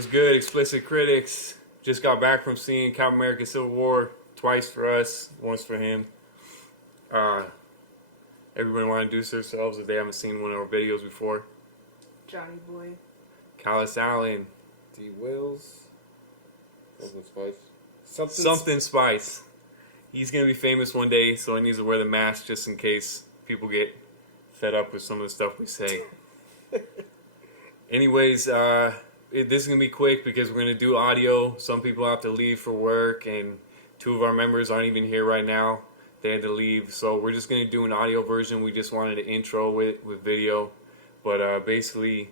Was good, explicit critics. Just got back from seeing Captain America Civil War twice for us, once for him. Everybody want to introduce themselves if they haven't seen one of our videos before. Johnnyboy. Callous Allen. Dwills. Something spice. Something Spice. He's going to be famous one day, so he needs to wear the mask just in case people get fed up with some of the stuff we say. Anyways, this is going to be quick because we're going to do audio. Some people have to leave for work, and two of our members aren't even here right now. They had to leave, so we're just going to do an audio version. We just wanted to intro with video. But basically,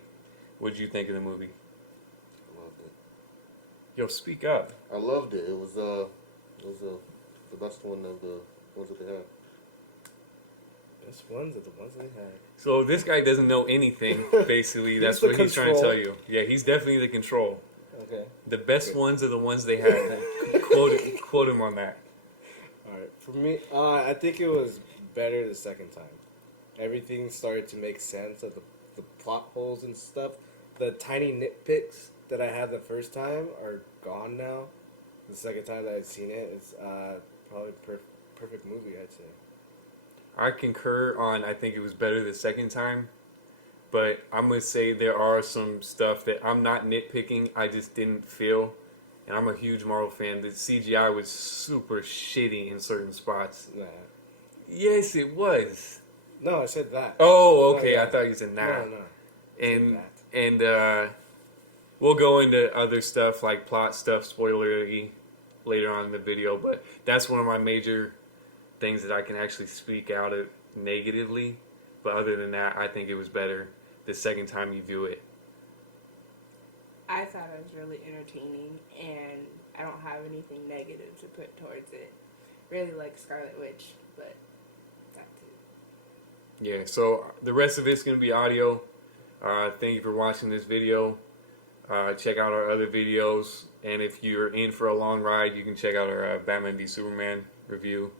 what did you think of the movie? I loved it. Yo, speak up. I loved it. It was the best one of the ones that they had. Best ones are the ones they had. So this guy doesn't know anything, basically. That's He's what the he's trying to control. tell you. Yeah, he's definitely the control. Okay. The best ones are the ones they had. Quote him on that. Alright. For me, I think it was better the second time. Everything started to make sense of the plot holes and stuff. The tiny nitpicks that I had the first time are gone now. The second time that I've seen it, it's probably perfect movie, I'd say. I concur on I think it was better the second time. But I'm going to say there are some stuff that I'm not nitpicking. I just didn't feel. And I'm a huge Marvel fan. The CGI was super shitty in certain spots. Nah. Yes, it was. No, I said that. Oh, okay. No, I thought you said nah. No. And we'll go into other stuff like plot stuff, spoilery, later on in the video. But that's one of my major things that I can actually speak out of negatively. But other than that, I think it was better the second time you view it. I thought it was really entertaining, and I don't have anything negative to put towards it. Really like Scarlet Witch, but that's it. Yeah, so the rest of it's going to be audio. Thank you for watching this video. Check out our other videos. And if you're in for a long ride, you can check out our Batman v Superman review.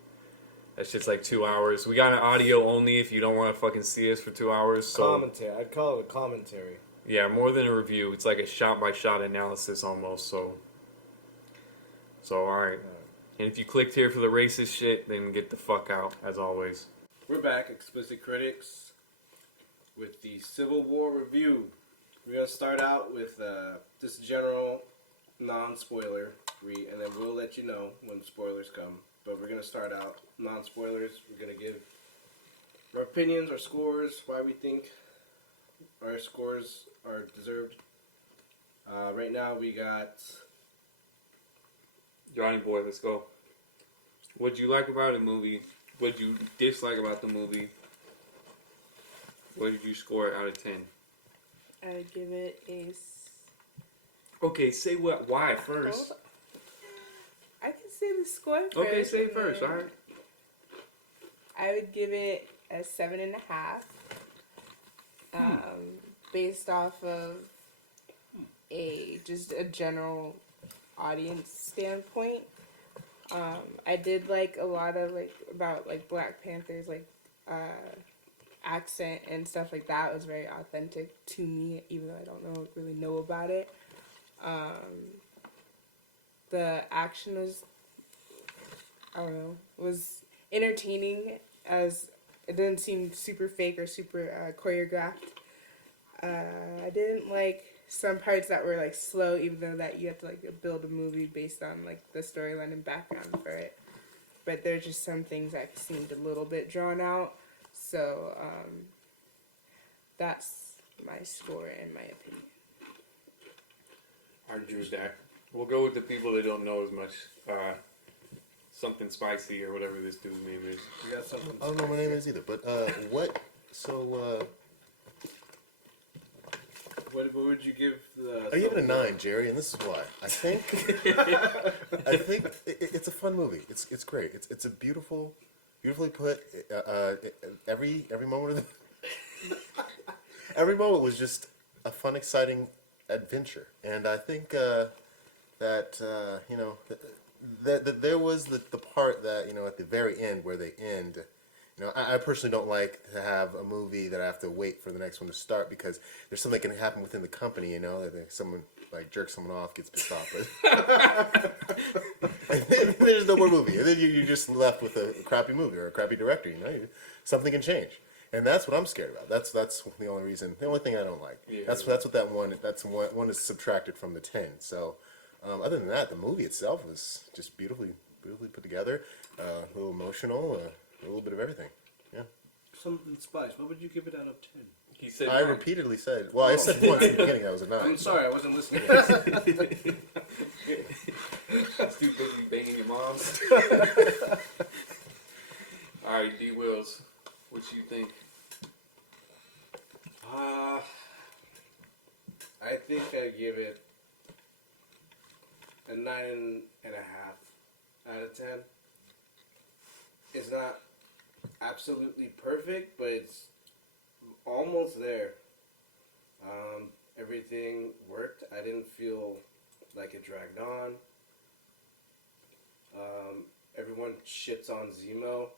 That's just like 2 hours. We got an audio only if you don't want to fucking see us for 2 hours. So Commentary. I'd call it a commentary. yeah, more than a review. It's like a shot-by-shot analysis almost. So alright. And if you clicked here for the racist shit, then get the fuck out, as always. We're back, Explicit Critics, with the Civil War review. We're going to start out with just general, non-spoiler, and then we'll let you know when spoilers come. But we're going to start out non-spoilers. We're going to give our opinions, our scores, why we think our scores are deserved. Right now we got... Johnnyboy, let's go. What'd you like about the movie? What'd you dislike about the movie? What did you score out of 10? I would give it a... Okay, say why first. I can say the score first. Okay, say it and first, then alright. I would give it a 7.5. Based off of just a general audience standpoint. I did like a lot of about Black Panther's accent and stuff like that. It was very authentic to me, even though I don't really know about it. The action was, was entertaining, as it didn't seem super fake or super choreographed. I didn't like some parts that were slow, even though that you have to build a movie based on the storyline and background for it. But there's just some things that seemed a little bit drawn out. So that's my score and my opinion. I agree with that. We'll go with the people that don't know as much. Something spicy or whatever this dude's name is. You got something I don't know what my name is either, but what? So What would you give the... I give it a 9, Jerry, and this is why. I think it's a fun movie. It's great. It's a beautifully put. Every moment of the every moment was just a fun, exciting adventure, and I think that there was the part that at the very end where they end, You know, I personally don't like to have a movie that I have to wait for the next one to start because there's something that can happen within the company. You know, that someone like jerks someone off, gets pissed off, but and then there's no more movie, and then you're just left with a crappy movie or a crappy director. You know, something can change. And that's what I'm scared about. That's the only reason. The only thing I don't like. Yeah, that's what that one. That's one is subtracted from the 10. So, other than that, the movie itself was just beautifully put together. A little emotional. A little bit of everything. Yeah. Something spice. What would you give it out of 10? He said I 9. repeatedly said. Well, I said once in the beginning I was a 9. I'm sorry, I wasn't listening. It's too busy banging your moms. All right, Dwills, what you think? I think I give it a 9.5 out of 10. It's not absolutely perfect, but it's almost there. Everything worked. I didn't feel like it dragged on. Everyone shits on Zemo.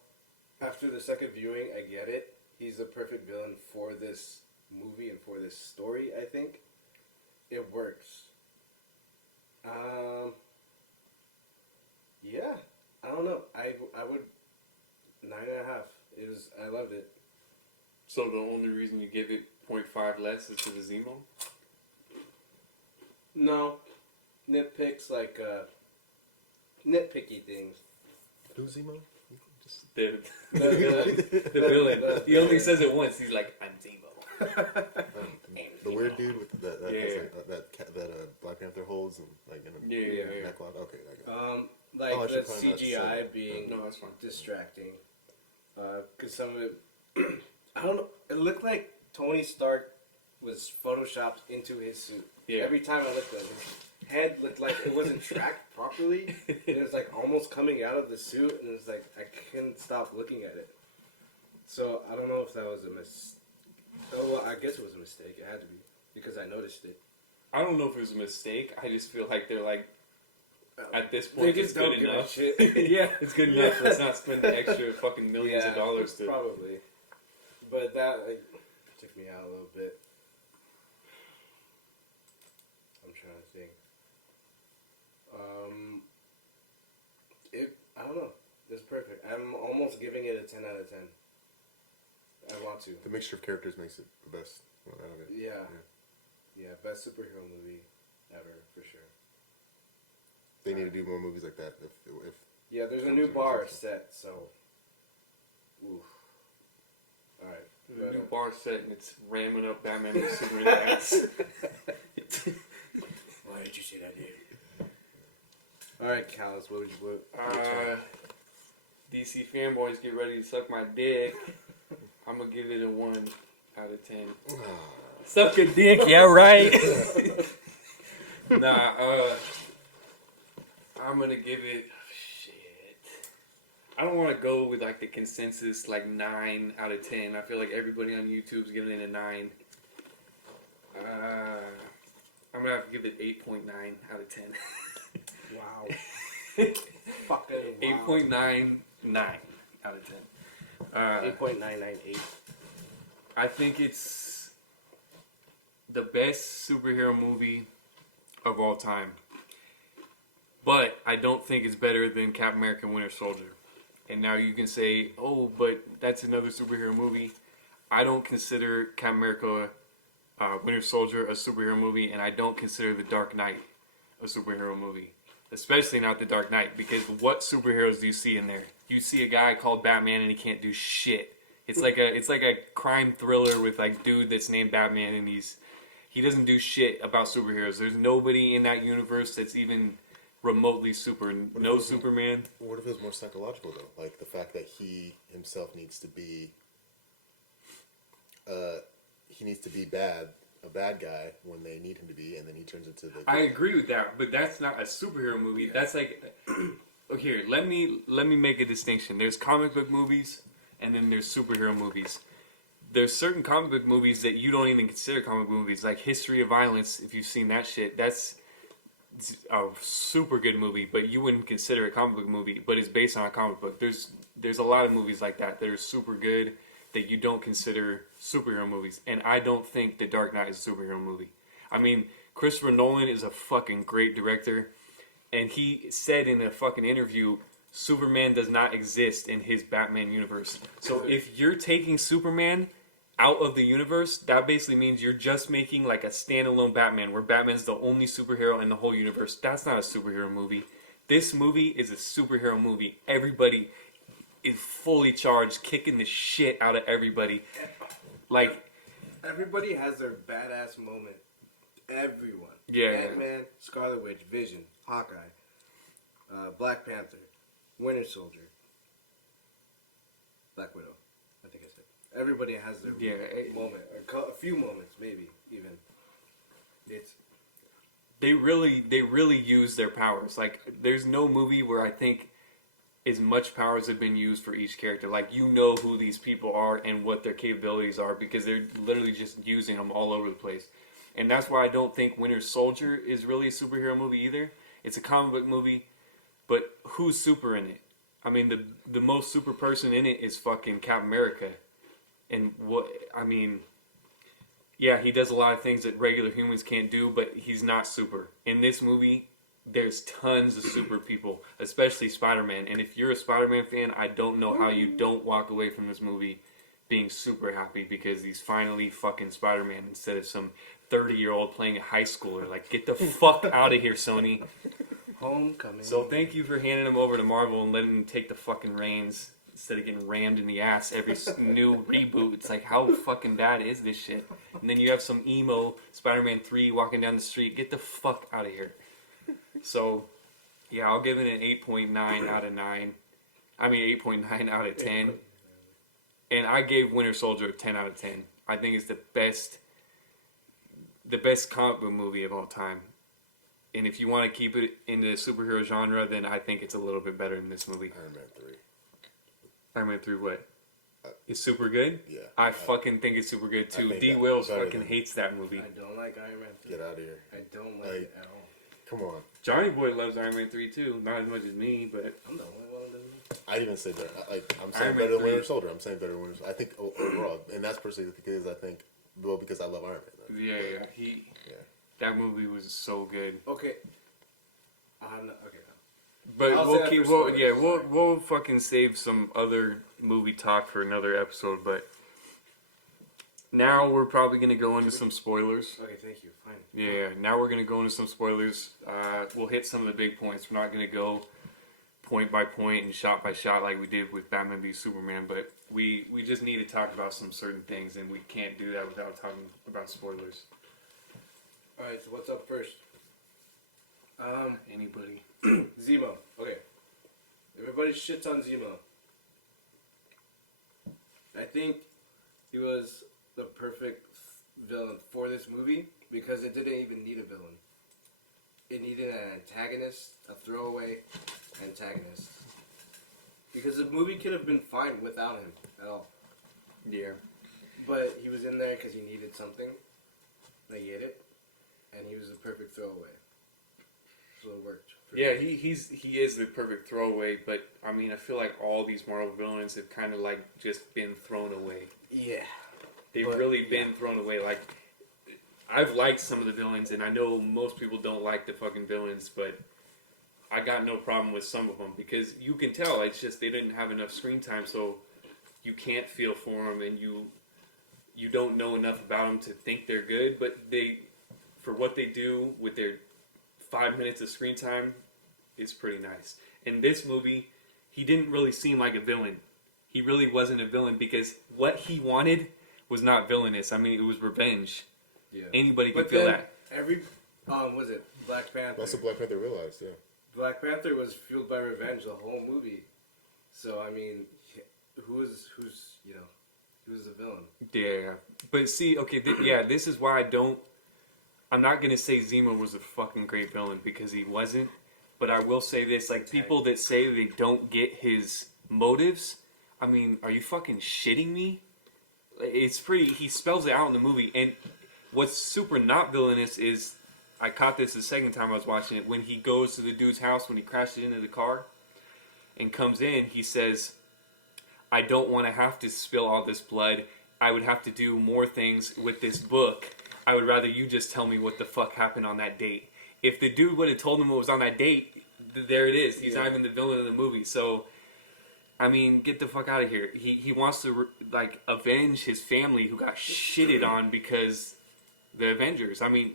After the second viewing, I get it. He's the perfect villain for this movie and for this story, I think. It works. Yeah. I don't know. I would 9.5. I loved it. So the only reason you give it 0.5 less is to the Zemo? No. Nitpicks like nitpicky things. Who's Zemo? The The villain. He only says it once. He's like, I'm Zemo. The weird dude with that Yeah. Black Panther holds and like Yeah. neck lock. Okay, I got it. Like Oh, I the should find that CGI scene. being No, that's fine. distracting. Because some of it, I don't know, it looked like Tony Stark was photoshopped into his suit. Yeah. Every time I looked at his head looked like it wasn't tracked properly. It was like almost coming out of the suit, and it's like I couldn't stop looking at it. So I don't know if that was a Oh, well, I guess it was a mistake. It had to be because I noticed it. I don't know if it was a mistake. I just feel like they're like, at this They point, just it's good don't give a enough. shit. Yeah. It's good enough. Let's not spend the extra fucking millions of dollars to. Probably. But that took me out a little bit. I'm trying to think. I don't know. It's perfect. I'm almost giving it a 10 out of 10. I want to. The mixture of characters makes it the best one out of it. Yeah, best superhero movie ever, for sure. They need to do more movies like that. If Yeah, there's a Films new are bar successful. set, so. Oof. Alright. The new bar set and it's ramming up Batman and Superman's ass. Why did you say that, dude? Alright, Callous, what would you DC fanboys, get ready to suck my dick. I'm gonna give it a 1 out of 10. Suck a dick, yeah, right. Nah, I'm gonna give it. Shit. I don't want to go with like the consensus like 9 out of 10. I feel like everybody on YouTube's giving it a 9. I'm gonna have to give it 8.9 out of 10. Wow. Fucking wow. 8.99 out of 10. 8.998. I think it's the best superhero movie of all time. But I don't think it's better than Captain America Winter Soldier. And now you can say, oh, but that's another superhero movie. I don't consider Captain America Winter Soldier a superhero movie, and I don't consider The Dark Knight a superhero movie. Especially not The Dark Knight, because what superheroes do you see in there? You see a guy called Batman and he can't do shit. It's like a crime thriller with like dude that's named Batman and he doesn't do shit about superheroes. There's nobody in that universe that's even remotely super. No Superman. What if it was more psychological though? Like the fact that he himself needs to be a bad guy when they need him to be, and then he turns into the. I agree with that, but that's not a superhero movie. Yeah. That's like, oh, here, let me make a distinction. There's comic book movies, and then there's superhero movies. There's certain comic book movies that you don't even consider comic book movies, like History of Violence. If you've seen that shit, that's a super good movie, but you wouldn't consider it a comic book movie. But it's based on a comic book. There's there's a lot of movies like that are super good that you don't consider superhero movies. And I don't think The Dark Knight is a superhero movie. I mean, Christopher Nolan is a fucking great director. And he said in a fucking interview, Superman does not exist in his Batman universe. So if you're taking Superman out of the universe, that basically means you're just making like a standalone Batman, where Batman's the only superhero in the whole universe. That's not a superhero movie. This movie is a superhero movie. Everybody is fully charged, kicking the shit out of everybody. Like, everybody has their badass moment. Everyone. Yeah. Ant-Man, Scarlet Witch, Vision, Hawkeye, Black Panther, Winter Soldier, Black Widow. I think I said. Everybody has their moment. A few moments, maybe even. They really use their powers. Like, there's no movie where I think as much powers have been used for each character. Like, you know who these people are and what their capabilities are because they're literally just using them all over the place. And that's why I don't think Winter Soldier is really a superhero movie either. It's a comic book movie, but who's super in it? I mean, the most super person in it is fucking Captain America. And yeah, he does a lot of things that regular humans can't do, but he's not super. In this movie, there's tons of super people, especially Spider-Man. And if you're a Spider-Man fan, I don't know how you don't walk away from this movie being super happy because he's finally fucking Spider-Man instead of some 30-year-old playing a high schooler. Like, get the fuck out of here, Sony. Homecoming. So thank you for handing him over to Marvel and letting him take the fucking reins instead of getting rammed in the ass every new reboot. It's like, how fucking bad is this shit? And then you have some emo Spider-Man 3 walking down the street. Get the fuck out of here. So, yeah, I'll give it an 8.9 out of 9. I mean, 8.9 out of 10. And I gave Winter Soldier a 10 out of 10. I think it's the best comic book movie of all time. And if you want to keep it in the superhero genre, then I think it's a little bit better than this movie. Iron Man 3. Iron Man 3 what? Is super good? Yeah. I fucking think it's super good too. think Dwills better fucking than- hates that movie. I don't like Iron Man 3. Get out of here. I don't like Like- it at all. Come on. Johnnyboy loves Iron Man 3 too. Not as much as me, but I'm the only one that doesn't. I didn't say better. I'm Iron saying Man better than 3. Winter Soldier. I'm saying better than Winter Soldier. I think overall, and that's personally because I think, well, because I love Iron Man. Though. yeah. Yeah. That movie was so good. Okay. Okay. But I'll we'll say that keep, for we'll, spoilers, yeah, sorry. we'll fucking save some other movie talk for another episode. But now we're probably gonna go into some spoilers. Okay, thank you. Fine. Yeah, now we're gonna go into some spoilers. We'll hit some of the big points. We're not gonna go point by point and shot by shot like we did with Batman v Superman. But we just need to talk about some certain things, and we can't do that without talking about spoilers. Alright, so what's up first? Anybody? Zemo. Okay. Everybody shits on Zemo. I think he was the perfect villain for this movie because it didn't even need a villain. It needed an antagonist, a throwaway antagonist. Because the movie could have been fine without him at all. Yeah. But he was in there because he needed something. I get it. And he was the perfect throwaway. So it worked. Yeah, he is the perfect throwaway, but I mean, I feel like all these Marvel villains have kind of like just been thrown away. Yeah. They've But, really been thrown away. Like, I've liked some of the villains, and I know most people don't like the fucking villains, but I got no problem with some of them because you can tell it's just they didn't have enough screen time, so you can't feel for them, and you don't know enough about them to think they're good, but for what they do with their 5 minutes of screen time, is pretty nice. In this movie, he didn't really seem like a villain. He really wasn't a villain because what he wanted was not villainous. I mean, it was revenge. Yeah. Anybody can But feel then that. every was it Black Panther? That's what Black Panther realized, yeah. Black Panther was fueled by revenge the whole movie. So I mean, who's the villain? Yeah. But see, okay, this is why I'm not going to say Zemo was a fucking great villain because he wasn't. But I will say this, like, people that say they don't get his motives, I mean, are you fucking shitting me? He spells it out in the movie. And what's super not villainous is, I caught this the second time I was watching it, when he goes to the dude's house, when he crashes into the car and comes in, he says, I don't want to have to spill all this blood. I would have to do more things with this book. I would rather you just tell me what the fuck happened on that date. If the dude would have told him what was on that date, there it is. He's not even the villain of the movie. So, I mean, get the fuck out of here. He wants to like avenge his family who got shitted on because the Avengers. I mean,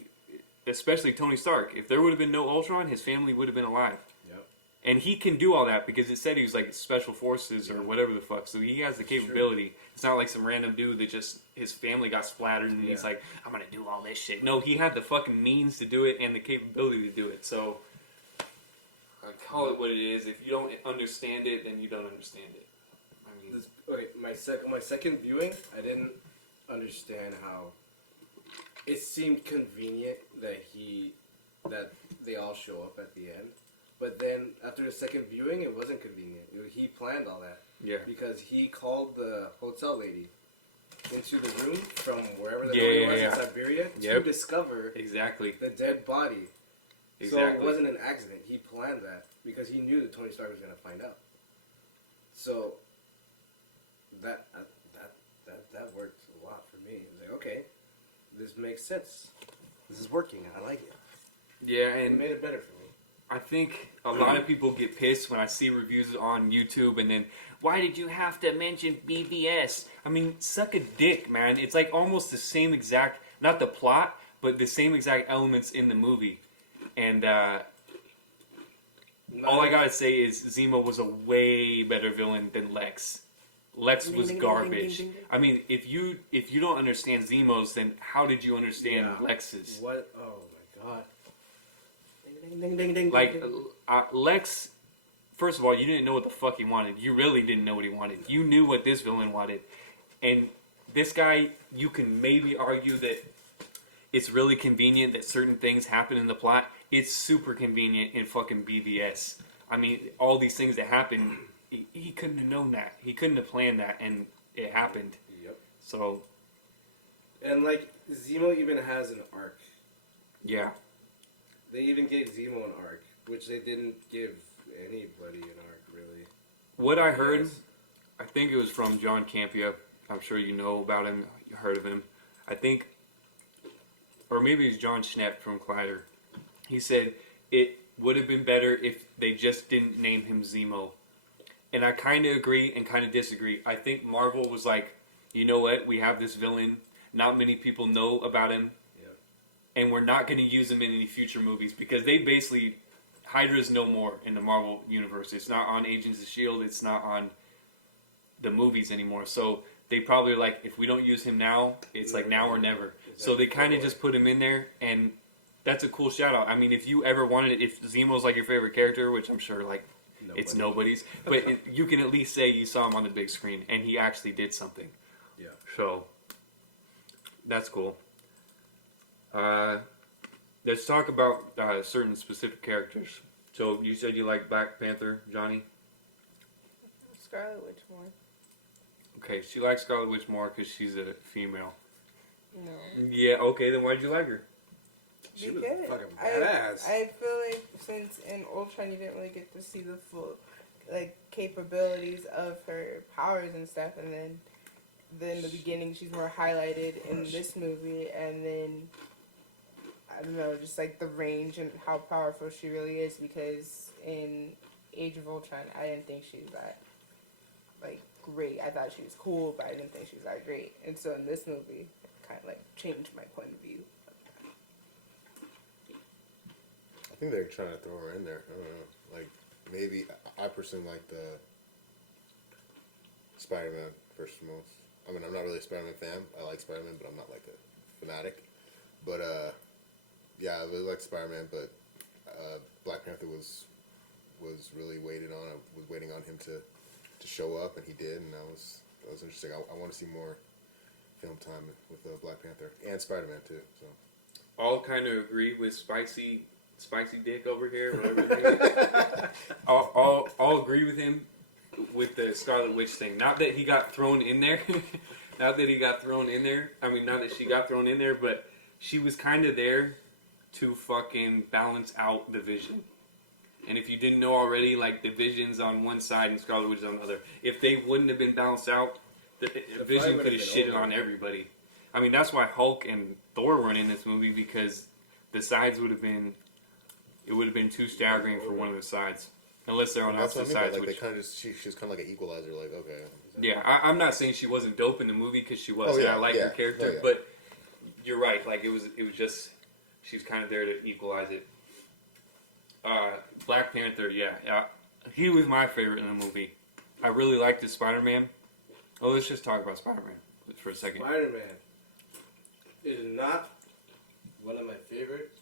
especially Tony Stark. If there would have been no Ultron, his family would have been alive. Yep. And he can do all that because it said he was like special forces or whatever the fuck. So he has the capability. It's not like some random dude that just his family got splattered and he's like, I'm gonna do all this shit. No, he had the fucking means to do it and the capability to do it. So I call it what it is. If you don't understand it, then you don't understand it. I mean, My second viewing, I didn't understand how it seemed convenient that they all show up at the end. But then after the second viewing, it wasn't convenient. He planned all that. Yeah. Because he called the hotel lady into the room from wherever the hell he was in Siberia to discover exactly the dead body. Exactly. So it wasn't an accident. He planned that because he knew that Tony Stark was going to find out. So that worked a lot for me. It was like, okay, this makes sense. This is working. I like it. Yeah, It and made it better for me. I think a lot of people get pissed when I see reviews on YouTube and then, why did you have to mention BVS? I mean, suck a dick, man. It's like almost the same exact, not the plot, but the same exact elements in the movie. And all I gotta say is Zemo was a way better villain than Lex. Lex was garbage. I mean, if you don't understand Zemo's, then how did you understand Lex's? What? Oh my god. Ding, ding, ding, ding, Like, ding. Lex, first of all, you didn't know what the fuck he wanted. You really didn't know what he wanted. You knew what this villain wanted. And this guy, you can maybe argue that it's really convenient that certain things happen in the plot. It's super convenient in fucking BVS. I mean, all these things that happen, he couldn't have known that. He couldn't have planned that, and it happened. Yep. So, And like, Zemo even has an arc. yeah. They even gave Zemo an arc, which they didn't give anybody an arc, really. What I heard, Yes. I think it was from John Campia. I'm sure you know about him, you heard of him. I think, or maybe it's John Schnepp from Collider. He said it would have been better if they just didn't name him Zemo. And I kind of agree and kind of disagree. I think Marvel was like, you know what, we have this villain. Not many people know about him. And we're not going to use him in any future movies because they basically, Hydra's no more in the Marvel universe. It's not on Agents of S.H.I.E.L.D. It's not on the movies anymore. So they probably are like, if we don't use him now, it's like now or never. So they kind of just put him in there, and that's a cool shout out. I mean, if you ever wanted it, if Zemo's like your favorite character, which I'm sure like it's nobody's, but you can at least say you saw him on the big screen and he actually did something. Yeah. So that's cool. Let's talk about certain specific characters. So you said you like Black Panther, Johnny? Scarlet Witch more. Okay, she likes Scarlet Witch more because she's a female. No. Yeah, okay, then why'd you like her? She was Because fucking badass. I feel like since in Ultron you didn't really get to see the full like capabilities of her powers and stuff, and then in the beginning she's more highlighted in this movie, and then I don't know, just like the range and how powerful she really is, because in Age of Ultron I didn't think she was that like great. I thought she was cool, but I didn't think she was that great. And so in this movie it kind of like changed my point of view. I think they're trying to throw her in there. I don't know. Like, maybe, I personally like the Spider-Man first and most. I mean, I'm not really a Spider-Man fan. I like Spider-Man, but I'm not like a fanatic. But, yeah, I really like Spider-Man, but Black Panther was really waiting on. I was waiting on him to show up, and he did, and that was interesting. I want to see more film time with Black Panther and Spider-Man too. So All kind of agree with Spicy Dick over here, whatever his name is. I'll agree with him with the Scarlet Witch thing. Not that he got thrown in there. Not that he got thrown in there. I mean, not that she got thrown in there, but she was kind of there to fucking balance out the Vision. And if you didn't know already, like the Vision's on one side and Scarlet Witch is on the other. If they wouldn't have been balanced out, the Vision could have shitted on everybody. I mean, that's why Hulk and Thor weren't in this movie, because the sides would have been too staggering for one of the sides. Unless they're on opposite sides. Like, they kind of just, she was kind of like an equalizer, like, okay. Yeah, I'm not saying she wasn't dope in the movie, because she was. I like her character, but you're right. Like, it was just, she was kind of there to equalize it. Black Panther, he was my favorite in the movie. I really liked his Spider-Man. Oh, let's just talk about Spider-Man for a second. Spider-Man is not one of my favorites.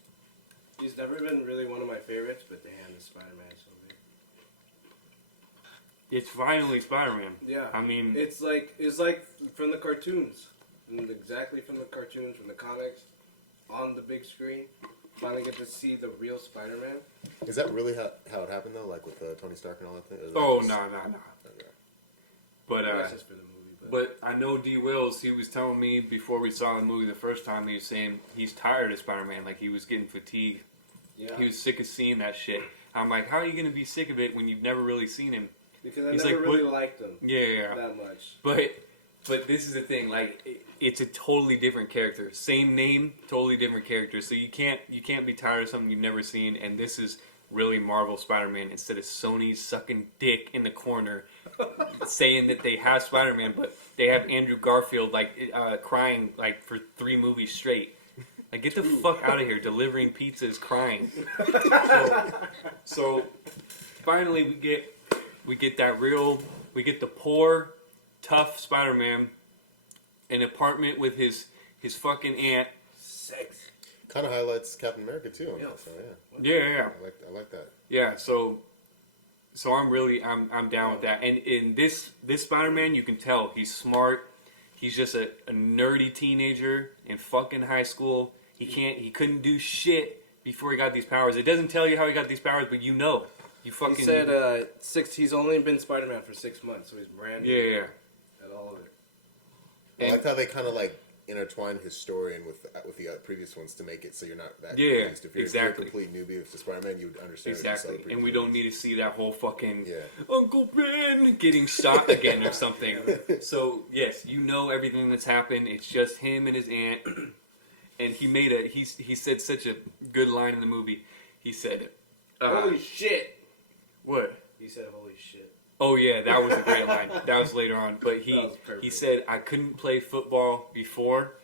He's never been really one of my favorites, but damn, this Spider-Man is so big. It's finally Spider-Man. Yeah. I mean, it's like from the cartoons, and exactly from the cartoons, from the comics, on the big screen. Finally get to see the real Spider-Man. Is that really how it happened though? Like with Tony Stark and all that thing? no. Okay. But That's just for the movie. but I know Dwills. He was telling me before we saw the movie the first time. He was saying he's tired of Spider-Man. Like, he was getting fatigued. Yeah. He was sick of seeing that shit. I'm like, how are you gonna be sick of it when you've never really seen him? Because I He's never like, really what? liked him. Yeah. That much. But this is the thing. Like, it's a totally different character. Same name, totally different character. So you can't be tired of something you've never seen. And this is really Marvel Spider-Man instead of Sony sucking dick in the corner, saying that they have Spider-Man, but they have Andrew Garfield crying like for 3 movies straight. Like, get the fuck out of here! Delivering pizzas, crying. So finally we get the poor, tough Spider-Man, an apartment with his fucking aunt. Sex. Kind of highlights Captain America too. On Yeah. that, so Yeah. I like that. Yeah, so I'm down with that. And in this Spider-Man, you can tell he's smart. He's just a nerdy teenager in fucking high school. He couldn't do shit before he got these powers. It doesn't tell you how he got these powers, but you know. You fucking. He said he's only been Spider-Man for 6 months, so he's brand new. Yeah. At all of it. I like how they kind of like intertwine his story and with the previous ones to make it so you're not that confused. If you're a complete newbie to Spider-Man, you would understand. Exactly, and we don't need to see that whole fucking Yeah. Uncle Ben getting shot again or something. So yes, you know everything that's happened. It's just him and his aunt, and he said such a good line in the movie. He said, Holy shit! What? He said, holy shit. Oh yeah, that was a great line. That was later on, but he perfect. said, I couldn't play football before,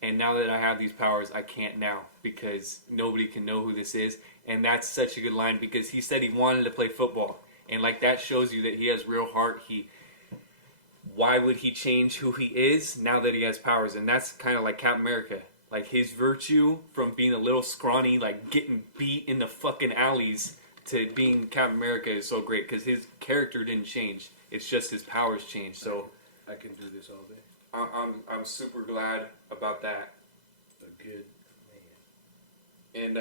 and now that I have these powers, I can't now because nobody can know who this is. And that's such a good line because he said he wanted to play football, and like that shows you that he has real heart. Why would he change who he is now that he has powers? And that's kind of like Captain America. Like, his virtue from being a little scrawny, like getting beat in the fucking alleys, to being Captain America is so great because his character didn't change. It's just his powers changed. So I can do this all day. I'm super glad about that. A good man. And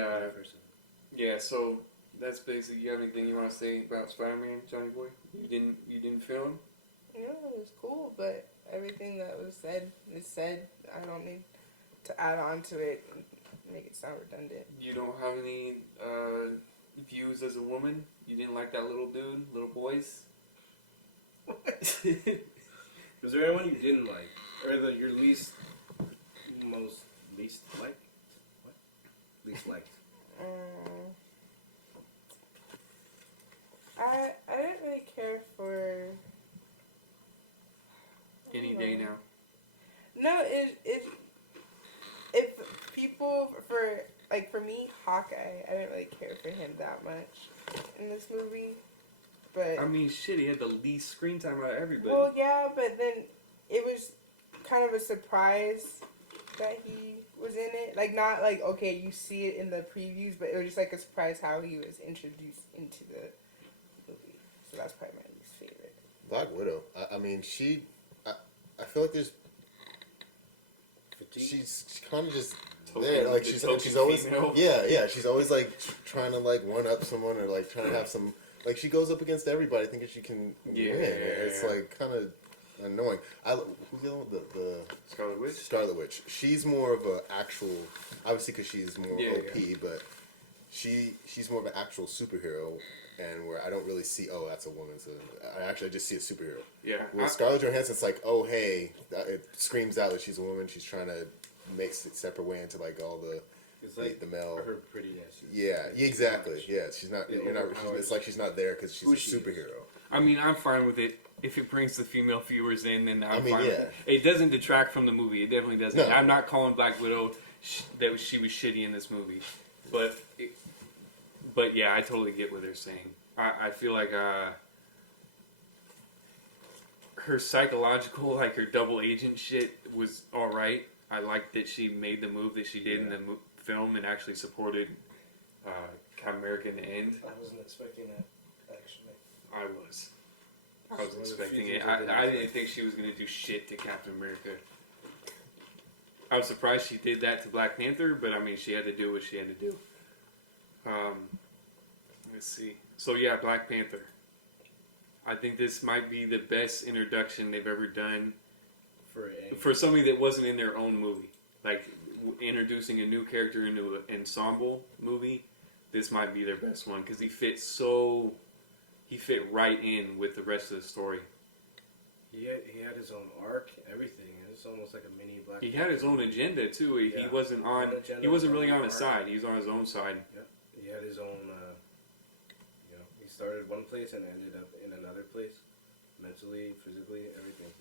yeah, so that's basically. You have anything you want to say about Spider-Man, Johnnyboy? You didn't feel him? Yeah, it was cool, but everything that was said is said. I don't need to add on to it and make it sound redundant. You don't have any views as a woman? You didn't like that little dude, little boys? Was there anyone you didn't like? Or your least liked? What? Least liked. I didn't really care for Any day now. No, if people for me, Hawkeye, I didn't really care for him that much in this movie. But I mean, shit, he had the least screen time out of everybody. well, yeah, but then it was kind of a surprise that he was in it. Like, not like, okay, you see it in the previews, but it was just like a surprise how he was introduced into the movie. So that's probably my least favorite. Black Widow. I mean, I feel like there's. She's kind of just there. Like, she's always. Female. Yeah. She's always like trying to like one up someone or like trying to have some. Like, she goes up against everybody thinking she can win. It's like kind of annoying. Who's the other one? The Scarlet Witch? Scarlet Witch. She's more of a actual, obviously because she's more OP, but she's more of an actual superhero, and where I don't really see, oh, that's a woman. So I just see a superhero. Yeah. With Scarlett Johansson's like, oh, hey, it screams out that she's a woman. She's trying to make it separate way into like all the It's like the male. her prettiness. Yeah, exactly. Yeah, she's not. Yeah, You're not. It's like she's not there because she's a Who she is. superhero. I mean, I'm fine with it. If it brings the female viewers in, then I'm I mean, fine yeah. with it. It doesn't detract from the movie. It definitely doesn't. No. I'm not calling Black Widow that she was shitty in this movie. But yeah, I totally get what they're saying. I feel like her psychological, like her double agent shit was alright. I liked that she made the move that she did in the film and actually supported Captain America in the end. I wasn't expecting that, actually. I was So expecting the it. features I didn't I didn't expect. think she was going to do shit to Captain America. I was surprised she did that to Black Panther, but I mean, she had to do what she had to do. Let's see. So yeah, Black Panther. I think this might be the best introduction they've ever done for somebody that wasn't in their own movie. Like introducing a new character into an ensemble movie. This might be their best one because he fit right in with the rest of the story. He had his own arc, everything. It's almost like a mini Black. He had his own agenda too. He Yeah. wasn't on. Own agenda, He wasn't really own on his arc. side. He was on his own side. Yep. He had his own. He started one place and ended up in another place, mentally, physically, everything.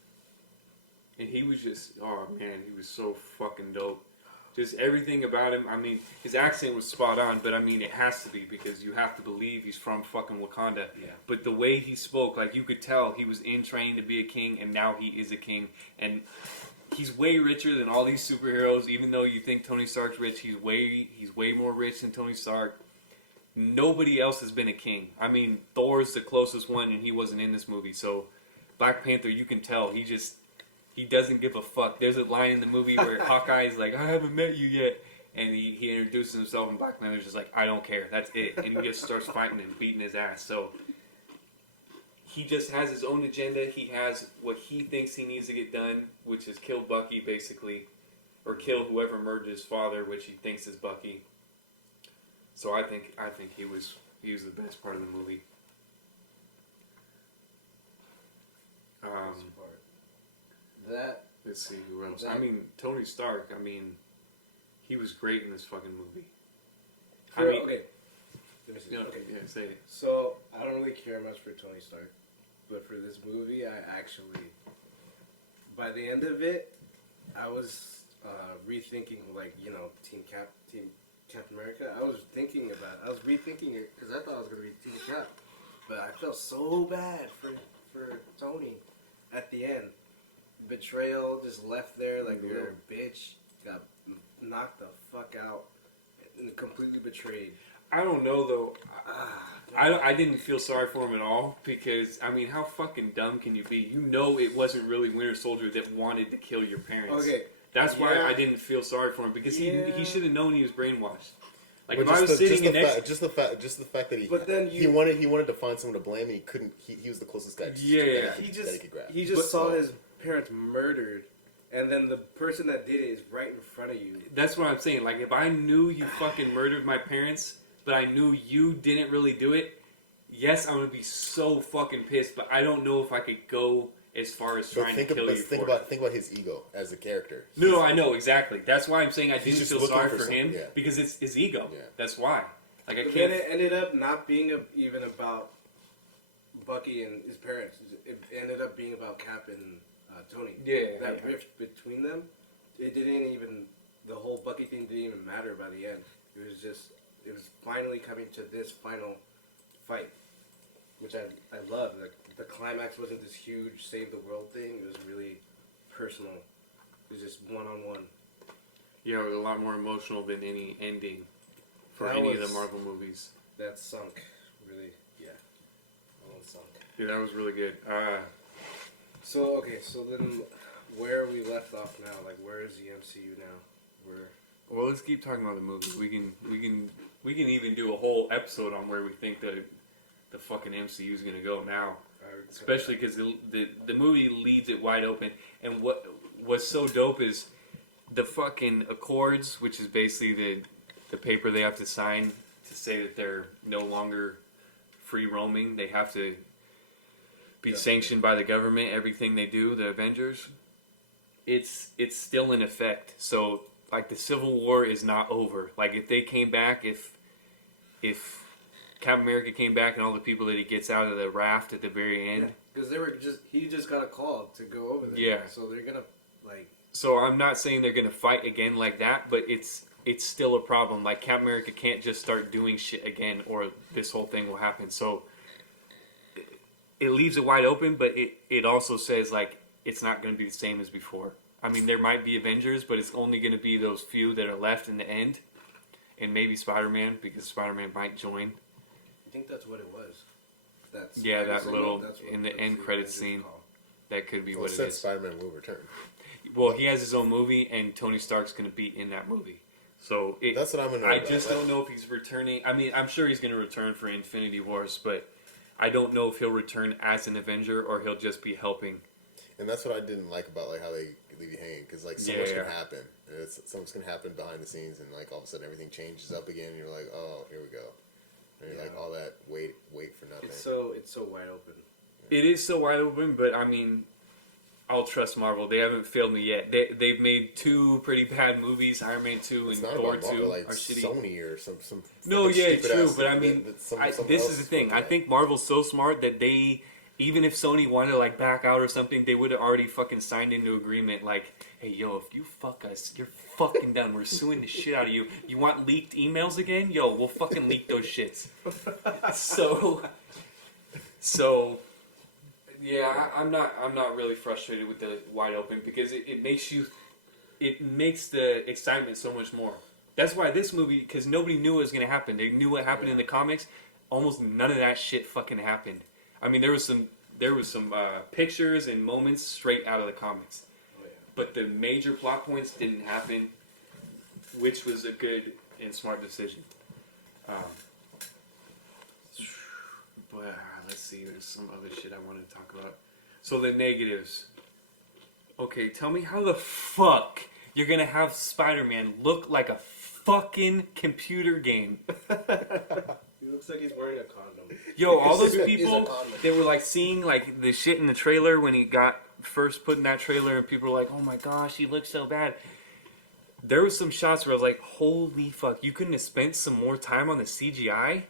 And he was just, oh man, he was so fucking dope. Just everything about him. I mean, his accent was spot on, but I mean, it has to be because you have to believe he's from fucking Wakanda. Yeah. But the way he spoke, like you could tell he was in training to be a king, and now he is a king. And he's way richer than all these superheroes. Even though you think Tony Stark's rich, he's way more rich than Tony Stark. Nobody else has been a king. I mean, Thor's the closest one, and he wasn't in this movie. So, Black Panther, you can tell he doesn't give a fuck. There's a line in the movie where Hawkeye's like, I haven't met you yet. And he introduces himself, and Black Panther's just like, I don't care. That's it. And he just starts fighting and beating his ass. So, he just has his own agenda. He has what he thinks he needs to get done, which is kill Bucky, basically. Or kill whoever murdered his father, which he thinks is Bucky. So I think he was the best part of the movie. That Let's see who else. I mean, Tony Stark. I mean, he was great in this fucking movie. okay. Let me see. Yeah, Okay. yeah, say it. So I don't really care much for Tony Stark, but for this movie, I actually, by the end of it, I was rethinking, like, Team Captain America. I was rethinking it because I thought it was gonna be Team Cap, but I felt so bad for Tony at the end. Betrayal, just left there like a little bitch, got knocked the fuck out, and completely betrayed. I don't know though. I didn't feel sorry for him at all because I mean, how fucking dumb can you be? You know, it wasn't really Winter Soldier that wanted to kill your parents. Okay. That's why Yeah. I didn't feel sorry for him because Yeah. he should have known he was brainwashed. Like But if I was sitting just the fact that But then he wanted to find someone to blame and he couldn't. He was the closest guy. Yeah. that he could grab. He just saw his parents murdered, and then the person that did it is right in front of you. That's what I'm saying. Like, if I knew you fucking murdered my parents, but I knew you didn't really do it, yes, I'm gonna be so fucking pissed. But I don't know if I could go as far as trying to kill you. Think about his ego as a character. No, I know exactly. That's why I'm saying I didn't just feel looking sorry for for him yeah. because it's his ego. Yeah. That's why. Like, I But can't. then it ended up not being even about Bucky and his parents. It ended up being about Cap and Tony. Yeah, That yeah. rift between them, it didn't even, the whole Bucky thing didn't even matter by the end. It was finally coming to this final fight, which I loved. The climax wasn't this huge save the world thing. It was really personal. It was just one-on-one. Yeah, it was a lot more emotional than any ending for That any of was- the Marvel movies. That sunk, really, yeah. That one sunk. Yeah, that was really good. So then where are we left off now? Like, where is the MCU now? Well, let's keep talking about the movies. We can even do a whole episode on where we think the fucking MCU is gonna go now. Especially because the movie leaves it wide open. And what's so dope is the fucking Accords, which is basically the paper they have to sign to say that they're no longer free roaming. They have to be sanctioned by the government. Everything they do, the Avengers, it's still in effect. So like the Civil War is not over. Like if they came back, if Captain America came back and all the people that he gets out of the raft at the very end. Because he just got a call to go over there. Yeah. So they're gonna like. So I'm not saying they're gonna fight again like that, but it's still a problem. Like Captain America can't just start doing shit again, or this whole thing will happen. So it leaves it wide open, but it also says like it's not gonna be the same as before. I mean, there might be Avengers, but it's only gonna be those few that are left in the end, and maybe Spider-Man, because Spider-Man might join. I think that's what it was. That little in the end credits scene. That could be what it is. Spider-Man will return. Well, he has his own movie, and Tony Stark's going to be in that movie. So that's what I'm gonna know. I just don't know if he's returning. I mean, I'm sure he's going to return for Infinity Wars, but I don't know if he'll return as an Avenger or he'll just be helping. And that's what I didn't like about like how they leave you hanging, because like so much can happen. And so much can happen behind the scenes, and like all of a sudden everything changes up again. And you're like, oh, here we go. And you're like, all that wait for nothing. It's so wide open. It is so wide open, but I mean, I'll trust Marvel. They haven't failed me yet. They've made 2 pretty bad movies. Iron Man 2 and Thor 2 like are shitty. Sony or some. No, yeah, true. But I mean, that this is the thing. I think Marvel's so smart that they, even if Sony wanted to like back out or something, they would have already fucking signed into agreement. Like, hey, yo, if you fuck us, you're fucking done. We're suing the shit out of you. You want leaked emails again? Yo, we'll fucking leak those shits. So. Yeah, I'm not really frustrated with the wide open, because it makes the excitement so much more. That's why this movie, because nobody knew it was going to happen. They knew what happened in the comics. Almost none of that shit fucking happened. I mean, there was some pictures and moments straight out of the comics. Oh, yeah. But the major plot points didn't happen, which was a good and smart decision. But let's see, there's some other shit I want to talk about. So the negatives. Okay, tell me how the fuck you're gonna have Spider-Man look like a fucking computer game. He looks like he's wearing a condom. Yo, all those people that were like seeing like the shit in the trailer when he got first put in that trailer, and people were like, oh my gosh, he looks so bad. There was some shots where I was like, holy fuck, you couldn't have spent some more time on the CGI?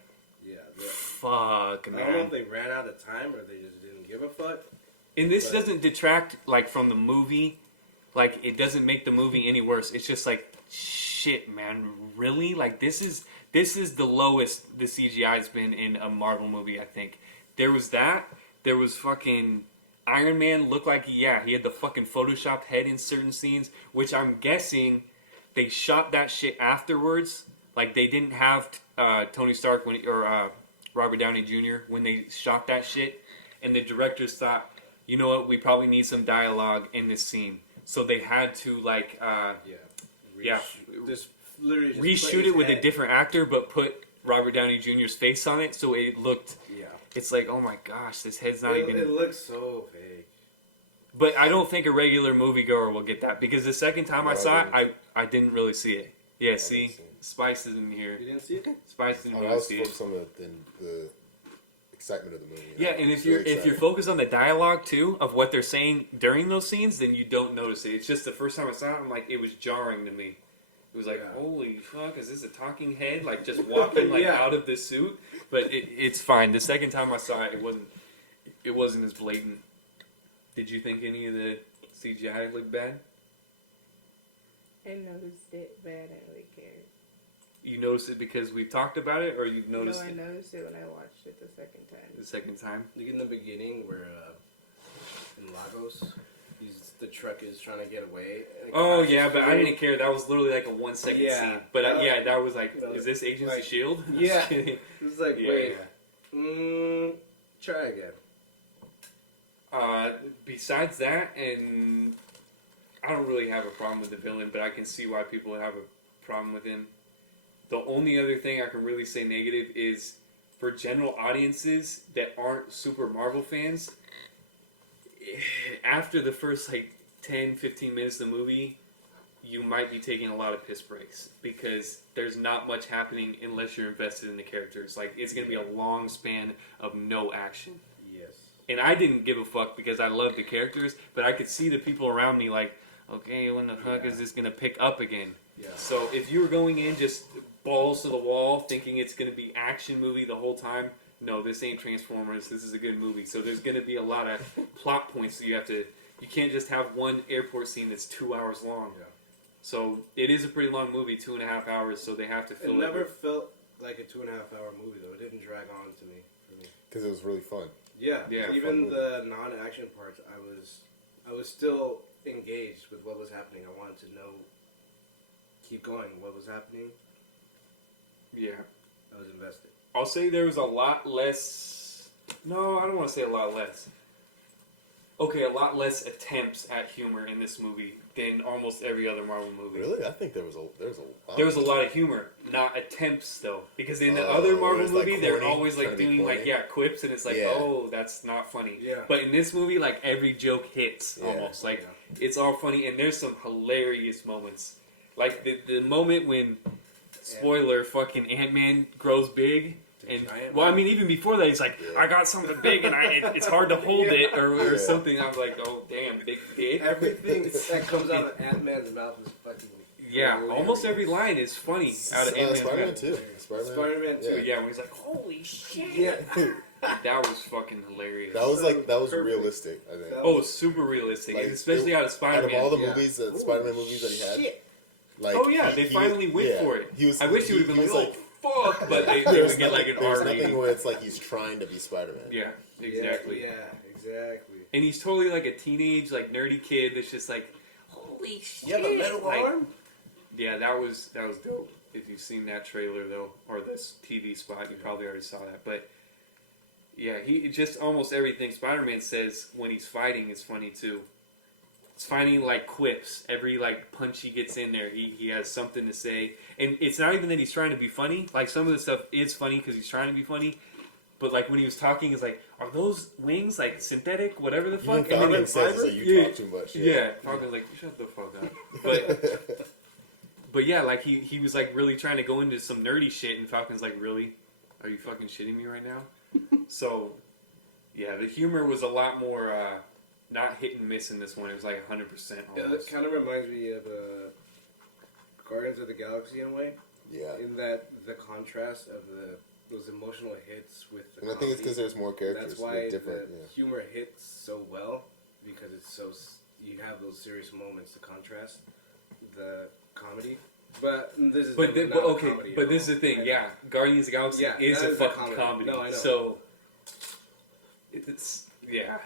Yeah. Fuck, man. I don't know if they ran out of time or they just didn't give a fuck. And this doesn't detract like from the movie. Like, it doesn't make the movie any worse. It's just like, shit, man, really? Like, this is the lowest the CGI's been in a Marvel movie, I think. There was that. There was fucking Iron Man looked like he had the fucking photoshopped head in certain scenes, which I'm guessing they shot that shit afterwards. Like, they didn't have Tony Stark or Robert Downey Jr. when they shot that shit, and the directors thought, you know what, we probably need some dialogue in this scene, so they had to like Just literally just reshoot it with a different actor, but put Robert Downey Jr.'s face on it, so it looked. Yeah. It's like, oh my gosh, this head's not even. It looks so fake. But I don't think a regular moviegoer will get that, because the second time I saw it, I didn't really see it. Yeah, see, Spice isn't here. You didn't see it? Spice didn't really I was see it. focused on the excitement of the movie. Yeah, and if you're focused on the dialogue too of what they're saying during those scenes, then you don't notice it. It's just the first time I saw it, I'm like, it was jarring to me. It was like, holy fuck, is this a talking head? Like just walking like out of the suit. But it's fine. The second time I saw it, it wasn't as blatant. Did you think any of the CGI looked bad? I noticed it, but I didn't really care. You noticed it because we talked about it, or you noticed it? No, I noticed it when I watched it the second time. The second time? Like in the beginning where in Lagos, the truck is trying to get away. Oh yeah, but I didn't care. That was literally like a 1 second scene. But that was like, is this Agents of S.H.I.E.L.D.? Yeah. It was like, wait. Try again. Besides that, and I don't really have a problem with the villain, but I can see why people would have a problem with him. The only other thing I can really say negative is for general audiences that aren't super Marvel fans, after the first like 10, 15 minutes of the movie, you might be taking a lot of piss breaks because there's not much happening unless you're invested in the characters. Like, it's going to be a long span of no action. Yes. And I didn't give a fuck because I love the characters, but I could see the people around me like, okay, when the fuck is this going to pick up again? Yeah. So if you were going in just balls to the wall thinking it's going to be action movie the whole time, no, this ain't Transformers. This is a good movie. So there's going to be a lot of plot points that you can't just have one airport scene that's 2 hours long. Yeah. So it is a pretty long movie, 2.5 hours, so they have to fill it. It never felt like a 2.5 hour movie though. It didn't drag on to me. Because it was really fun. Yeah. Yeah. Even the non-action parts, I was still engaged with what was happening. I wanted to know, keep going, what was happening. Yeah. I was invested. I'll say there was a lot less... No, I don't want to say a lot less. Okay, a lot less attempts at humor in this movie than almost every other Marvel movie. Really? I think there was a lot. There was a lot of humor, not attempts though. Because in the other Marvel movie, like they're corny, always like trying to be doing like corny. quips, and it's like, Yeah. oh, that's not funny. Yeah. But in this movie, like every joke hits Yeah. almost. Like it's all funny, and there's some hilarious moments. Like the moment when, spoiler, fucking Ant-Man grows big. And giant well, I man. mean, even before that, he's like, "I got something big, and it's hard to hold it, or Yeah. something." I'm like, "Oh, damn, big dick." Everything that comes out of Ant-Man's mouth is fucking. Yeah, hilarious. almost every line is funny out of Ant-Man's Spider-Man mouth. too. Spider-Man too. But yeah, when he's like, "Holy shit!" Yeah. That was fucking hilarious. That was Perfect. realistic. I think. Oh, super realistic, Like, especially out of Spider-Man. Out of all the Yeah. movies, Ooh, Spider-Man movies that he had, Shit. like Oh yeah, they finally went yeah, for it. He was. I wish he would have been was like, "Oh fuck," but they There's would get like an there's R nothing rating. where it's like he's trying to be Spider-Man. Yeah, exactly. Yeah, exactly. And he's totally like a teenage, like nerdy kid that's just like, "Holy shit!" You have a metal like, arm? Yeah, that was dope. If you've seen that trailer though, or this TV spot, you probably already saw that. But yeah, he just almost everything Spider-Man says when he's fighting is funny too. It's finding like quips. Every like punch he gets in there, he has something to say. And it's not even that he's trying to be funny. Like some of the stuff is funny because he's trying to be funny. But like when he was talking, it's like, are those wings like synthetic, whatever the fuck? Even Falcon then says fiber? that you talk too much. Yeah, Falcon's like, shut the fuck up. But yeah, like he was like really trying to go into some nerdy shit, and Falcon's like, really? Are you fucking shitting me right now? So, yeah, the humor was a lot more not hit and miss in this one. It was like 100% Yeah, almost. that kind of reminds me of Guardians of the Galaxy in a way. Yeah. In that the contrast of those emotional hits with the And I think it's because comedy. there's more characters. That's why with different. the Yeah. humor hits so well, because it's so you have those serious moments to contrast the comedy. But this is But not a okay, comedy but at this is all. the thing, yeah. Guardians of the Galaxy Yeah, is that a is a fucking comedy. comedy. No, I know. So it's yeah,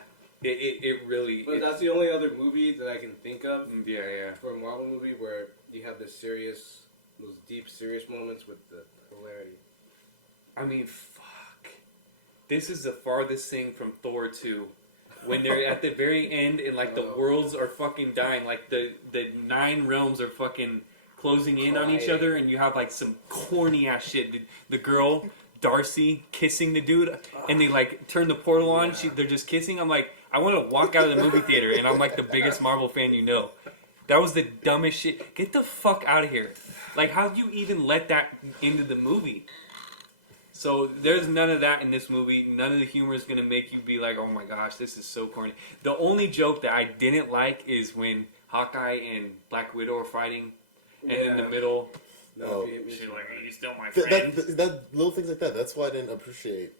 it really. But that's the only other movie that I can think of yeah. for a Marvel movie where you have the serious, those deep, serious moments with the hilarity. I mean, fuck. This is the farthest thing from Thor 2. When they're at the very end and like the Oh. worlds are fucking dying, like the 9 realms are fucking closing in on each Crying. other, and you have like some corny ass shit. The girl Darcy kissing the dude, and they like turn the portal on. Yeah. They're just kissing. I'm like, I want to walk out of the movie theater, and I'm like the biggest Marvel fan you know. That was the dumbest shit. Get the fuck out of here. Like, how do you even let that into the movie? So there's none of that in this movie. None of the humor is gonna make you be like, "Oh my gosh, this is so corny." The only joke that I didn't like is when Hawkeye and Black Widow are fighting, and in the middle, No, Oh. you hit me she's too. like, "Are you still my That, friend?" that little things like that. That's why I didn't appreciate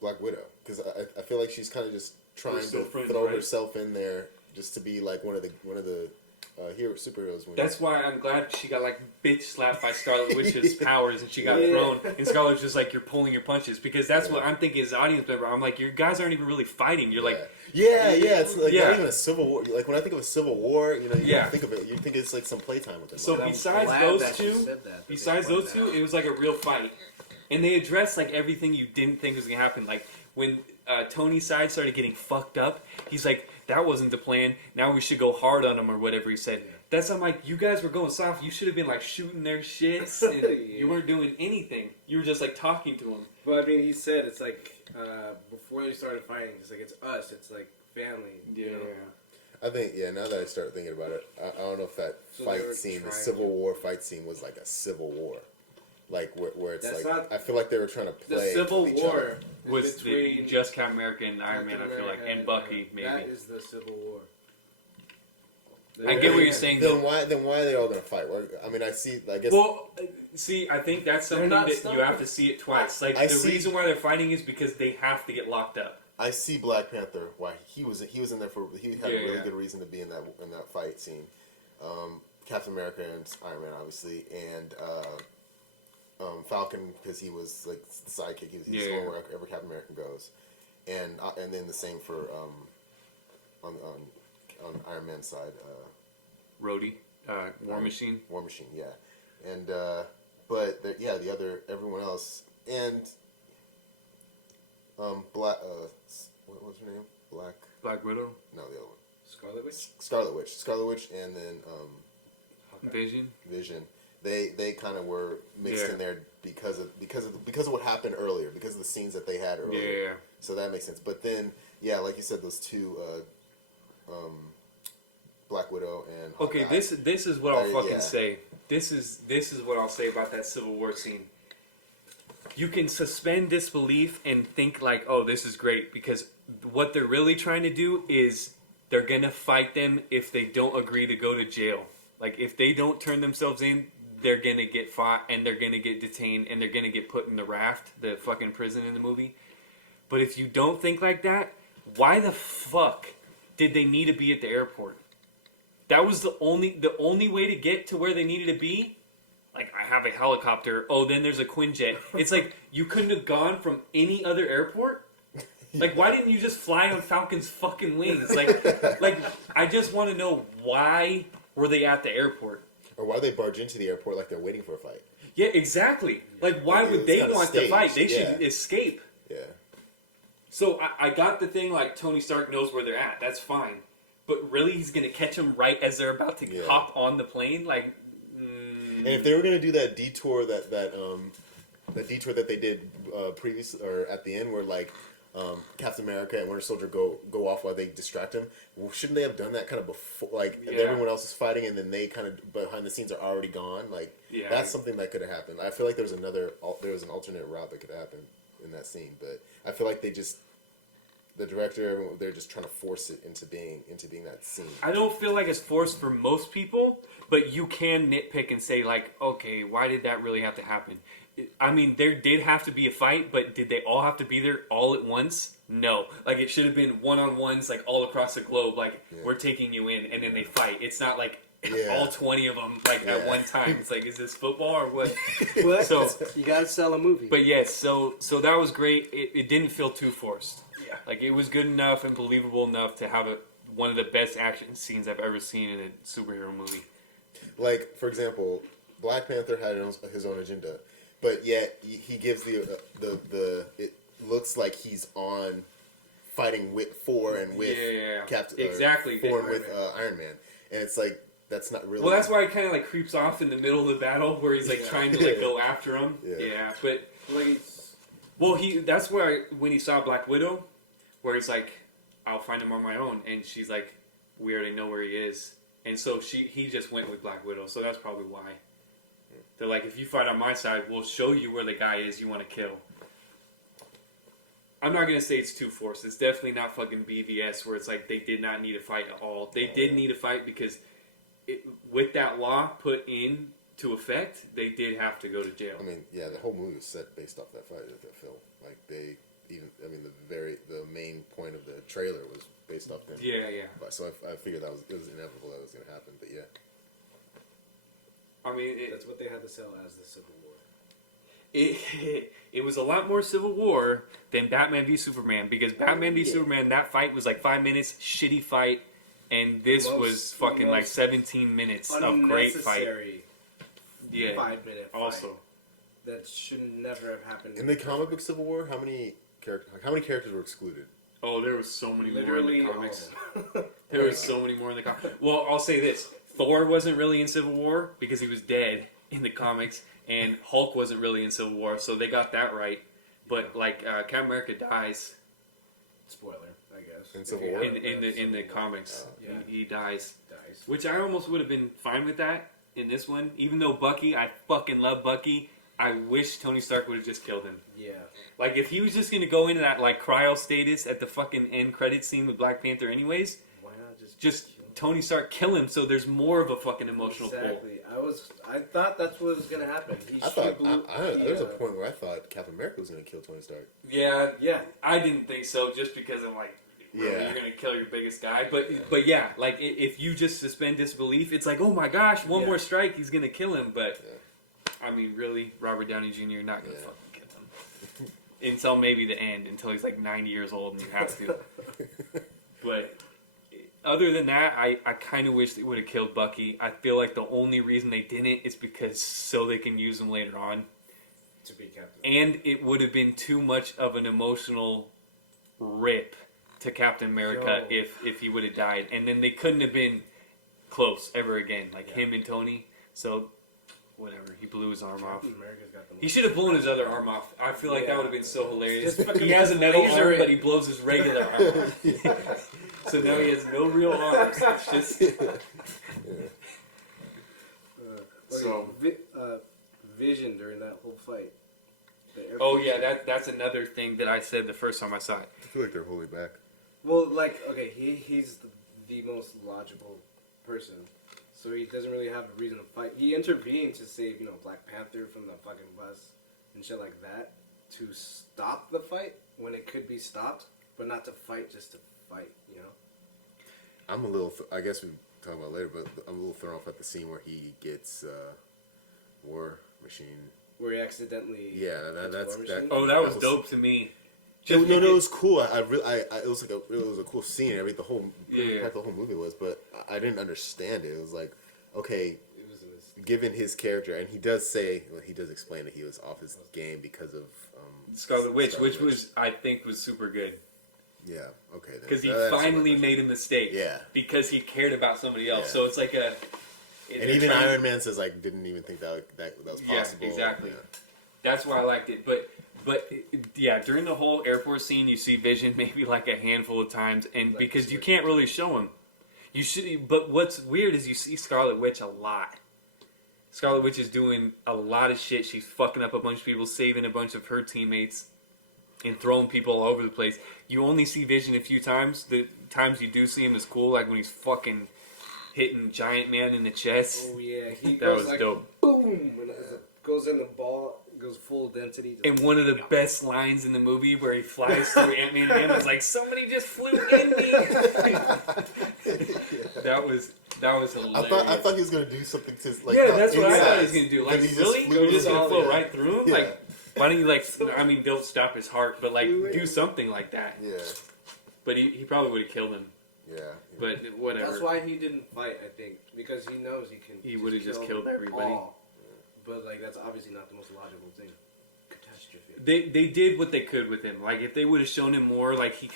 Black Widow, because I feel like she's kind of just trying to still friends, throw right? herself in there just to be like one of the hero superheroes. That's why I'm glad she got like bitch slapped by Scarlet Witch's powers, and she got Yeah. thrown. And Scarlet's just like, "You're pulling your punches," because that's what I'm thinking as an audience member. I'm like, "You guys aren't even really fighting. You're like." yeah, it's like Yeah. not even a civil war. Like when I think of a civil war, you know, you Yeah. don't think of it. You think it's like some playtime with them. So Like, I'm besides glad those that you two, said that they besides pointed those that two, out. it was like a real fight, and they addressed like everything you didn't think was gonna happen. Like when Tony's side started getting fucked up, he's like, "That wasn't the plan. Now we should go hard on him," or whatever he said. That's I'm like, you guys were going soft. You should have been like shooting their shits, and Yeah. you weren't doing anything. You were just like talking to him. But I mean, he said it's like before they started fighting, it's like it's us. It's like family. you know? I think now that I start thinking about it, I don't know if that So they fight were scene, the trying Civil to- War fight scene, was like a civil war, like where it's That's like not- I feel like they were trying to The play Civil with each War other. Was between just Captain America and Iron Man, I feel like, Captain and America Bucky, maybe. That is the Civil War. I get what you're saying, though. Then why are they all gonna fight? I mean, I guess. Well, see, I think that's something not that stuck you have with- to see it twice. Like, I the see- reason why they're fighting is because they have to get locked up. I see Black Panther. Why he was in there for he had Yeah, a really yeah. good reason to be in that fight scene. Captain America and Iron Man, obviously, and Falcon because he was like the sidekick. He's Yeah. going wherever Captain America goes, and then the same for on Iron Man's side, Rhodey, War Machine. War Machine, yeah, and but the other everyone else and Black what was her name? Black Widow, No, the other one. Scarlet Witch. Scarlet Witch, and then Vision. Vision. They kind of were mixed Yeah. in there because of what happened earlier, because of the scenes that they had earlier. Yeah. So that makes sense. But then, like you said, those two, Black Widow and Okay, Hawkeye. this is what I'll fucking yeah. say. This is what I'll say about that Civil War scene. You can suspend disbelief and think like, oh, this is great, because what they're really trying to do is they're gonna fight them if they don't agree to go to jail. Like, if they don't turn themselves in, they're gonna get fought and they're gonna get detained and they're gonna get put in the raft, the fucking prison in the movie. But if you don't think like that, why the fuck did they need to be at the airport? That was the only way to get to where they needed to be. Like, I have a helicopter. Oh, then there's a Quinjet. It's like, you couldn't have gone from any other airport? Like, why didn't you just fly on Falcon's fucking wings? Like I just want to know, why were they at the airport? Or why they barge into the airport like they're waiting for a fight. Yeah, exactly. Like, why would It's they kinda want to staged, fight? They yeah. should escape. Yeah. So I got the thing, like, Tony Stark knows where they're at. That's fine. But really, he's going to catch them right as they're about to Yeah. hop on the plane? Like, And if they were gonna do that detour, that detour that they did previous or at the end, where like Captain America and Winter Soldier go off while they distract him, well, shouldn't they have done that kind of before? Like, if Yeah. everyone else is fighting, and then they kind of behind the scenes are already gone. Like, Yeah. that's something that could have happened. I feel like there was an alternate route that could happen in that scene, but I feel like the director, everyone, they're just trying to force it into being that scene. I don't feel like it's forced for most people, but you can nitpick and say, like, okay, why did that really have to happen? I mean, there did have to be a fight, but did they all have to be there all at once? No. Like, it should have been one-on-ones, like, all across the globe, like, Yeah. we're taking you in, and then they fight. It's not like Yeah. all 20 of them, like, at Yeah. one time. It's like, is this football or what? What? So- You gotta sell a movie. But yes, so that was great. It didn't feel too forced. Yeah. Like, it was good enough and believable enough to have one of the best action scenes I've ever seen in a superhero movie. Like, for example, Black Panther had his own agenda, but yet he gives the it looks like he's on fighting for and with Yeah. Captain Exactly. for and with Iron Man, and it's like that's not really. Well, that's why it kind of like creeps off in the middle of the battle where he's like Yeah. trying to like go after him. Yeah. Yeah, but Like, it's- well, that's where when he saw Black Widow, where he's like, "I'll find him on my own," and she's like, "We already know where he is," and so he just went with Black Widow. So that's probably why. They're like, if you fight on my side, we'll show you where the guy is you want to kill. I'm not gonna say it's too forced. It's definitely not fucking BVS where it's like they did not need a fight at all. They did need a fight because with that law put into effect, they did have to go to jail. I mean, yeah, the whole movie was set based off that fight, that film. Like the main point of the trailer was based off them. Yeah. But, so I figured it was inevitable that was going to happen. But yeah, I mean, that's what they had to sell as the Civil War. it was a lot more Civil War than Batman v Superman, because Batman v Superman, that fight was like 5 minutes, shitty fight, and this was fucking like 17 minutes of great fight. Unnecessary Yeah, 5-minute fight. also. That should never have happened. in the comic book Civil War, how many characters were excluded? Oh, there was so many Literally more in the comics. all. There was so many more in the comics. Well, I'll say this. Thor wasn't really in Civil War because he was dead in the comics, and Hulk wasn't really in Civil War, so they got that right. But, like, Captain America dies. Spoiler, I guess. In Civil War? In the comics, Yeah. he dies. Dies. Which I almost would have been fine with that in this one. Even though Bucky, I fucking love Bucky. I wish Tony Stark would have just killed him. Yeah. Like, if he was just gonna go into that, like, cryo status at the fucking end credit scene with Black Panther anyways, Why not just kill him? Tony Stark kill him so there's more of a fucking emotional pull. Exactly. I thought that's what was gonna happen. I thought there was a point where I thought Captain America was going to kill Tony Stark. Yeah, Yeah. I didn't think so just because I'm like, really, Yeah. you're gonna kill your biggest guy. But yeah, like, if you just suspend disbelief, it's like, oh my gosh, one more strike, he's gonna kill him. But, I mean, really, Robert Downey Jr. not gonna fucking kill him. Until maybe the end, until he's like 90 years old and you have to. But other than that, I kind of wish they would have killed Bucky. I feel like the only reason they didn't is because so they can use him later on. To be Captain. And it would have been too much of an emotional rip to Captain America Yo. if he would have died. And then they couldn't have been close ever again, like him and Tony. So, whatever, he blew his arm off. Captain America's got the He should have blown his other arm off. I feel like that would have been so hilarious. Just fucking He has a metal laser arm, it. but he blows his regular arm off. So now he has no real arms. It's just... So- Vision during that whole fight. Oh yeah, that's another thing that I said the first time I saw it. I feel like they're holding back. Well, like, okay, he's the most logical person, so he doesn't really have a reason to fight. He intervened to save, Black Panther from the fucking bus and shit like that to stop the fight when it could be stopped, but not to fight just to fight, I'm a little, I guess we can talk about it later, but I'm a little thrown off at the scene where he gets War Machine. Where he accidentally. Yeah, that's War that. Machine? Oh, that was dope to me. No, Just it was cool. It was like it was a cool scene. The whole movie was, but I didn't understand it. It was like, okay, It was a mistake. given his character, and he does explain that he was off his game because of Scarlet Witch, which I think was super good. Yeah, okay. Because he That's finally what- made a mistake. Yeah. Because he cared about somebody else. Yeah. So it's like a... And even Iron Man says didn't even think that was possible. Yeah, exactly. Yeah. That's why I liked it. But yeah, during the whole airport scene, you see Vision maybe like a handful of times, and Like because you switch. can't really show him, you should. But what's weird is you see Scarlet Witch a lot. Scarlet Witch is doing a lot of shit. She's fucking up a bunch of people, saving a bunch of her teammates, and throwing people all over the place. You only see Vision a few times. The times you do see him is cool, like when he's fucking hitting Giant Man in the chest. Oh, yeah. He That goes was like, dope. boom! And it goes in the ball, goes full density. And one of the best lines in the movie where he flies through Ant-Man and was like, somebody just flew in me. That was hilarious. I thought he was gonna do something to like. Yeah, that's what I thought he was inside. gonna do. But Like, he just really? flew You're to just the gonna wall, flow yeah. right through him? Yeah. Like, why don't you, like, I mean, don't stop his heart, but, like, do something like that. Yeah, But he probably would have killed him. yeah. But whatever. That's why he didn't fight, I think, because he knows he can. He would've just killed everybody. all. But like that's obviously not the most logical thing. Catastrophe. They did what they could with him. Like, if they would have shown him more, like, he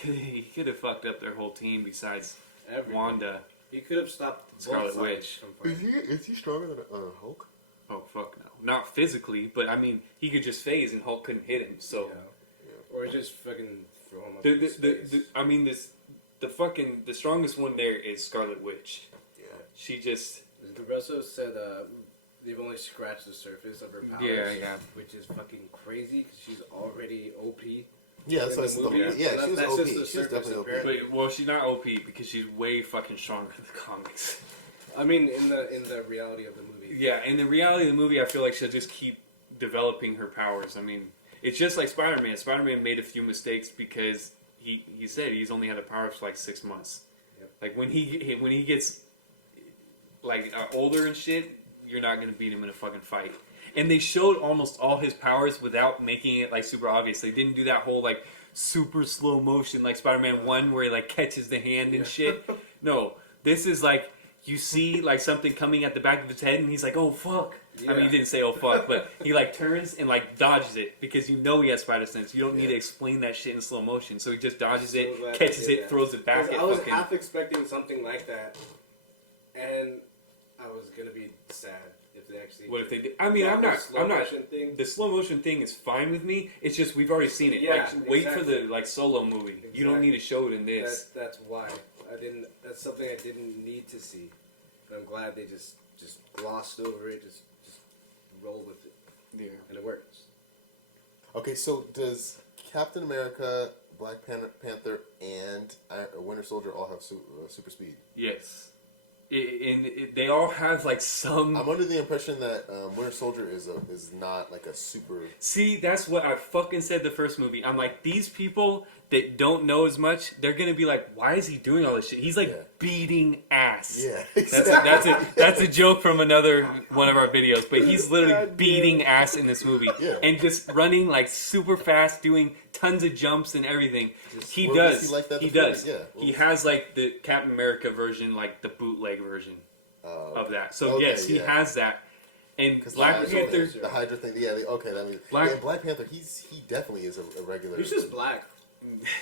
could have fucked up their whole team besides Everybody. Wanda. He could have stopped both Scarlet sides Witch. from Is fighting. he stronger than Hulk? Oh, fuck no. Not physically, but, I mean, he could just phase and Hulk couldn't hit him, so... Yeah. Or just fucking throw him up The, in the, space. I mean, the strongest one there is Scarlet Witch. Yeah. She just... The Russo said they've only scratched the surface of her powers. Yeah. Which is fucking crazy because she's already OP. Yeah, that's In what the the movie, movie. yeah. Yeah, she was That's OP. just She the was surface, definitely OP. apparently. But, well, she's not OP because she's way fucking stronger in the comics. I mean, in the reality of the movie. Yeah, in the reality of the movie, I feel like she'll just keep developing her powers. I mean, it's just like Spider-Man. Spider-Man made a few mistakes because he said he's only had the powers for like 6 months. Yep. Like when he gets like older and shit, you're not gonna beat him in a fucking fight. And they showed almost all his powers without making it like super obvious. They didn't do that whole like super slow motion like Spider-Man 1 where he like catches the hand and shit. No, this is like you see like something coming at the back of his head and he's like, oh fuck. I mean, he Yeah. didn't say oh fuck, but he like turns and like dodges it because you know he has spider sense. You don't need to explain that shit in slow motion. So he just dodges it, So that- catches it, yeah. throws it back 'Cause at I was fucking... half expecting something like that, and I was gonna be sad if they actually CG. What if they did? I mean, That I'm whole not. slow I'm not. motion thing. The slow motion thing is fine with me. It's just we've already seen it. Yeah, like, wait for exactly. the like solo movie. You don't need to show it in this. That's why I didn't. That's something I didn't need to see. And I'm glad they just glossed over it. Just roll with it, Yeah. and it works. Okay, so does Captain America, Black Panther, and Winter Soldier all have super speed? Yes. They all have like some. I'm under the impression that Winter Soldier is not like a super. See, that's what I fucking said the first movie. I'm like, these people that don't know as much, they're gonna be like, why is he doing all this shit? He's like beating ass. Yeah, That's a joke from another one of our videos, but he's literally beating ass in this movie. Yeah. And just running like super fast, doing tons of jumps and everything. He Where was does. he like that He before? does. Yeah. He has like the Captain America version, like the bootleg version of that. So Okay, yes, he yeah. has that. And 'Cause Black the Panther. the Hydra thing. Yeah, okay, that means Black Panther. He definitely is a regular. He's just black.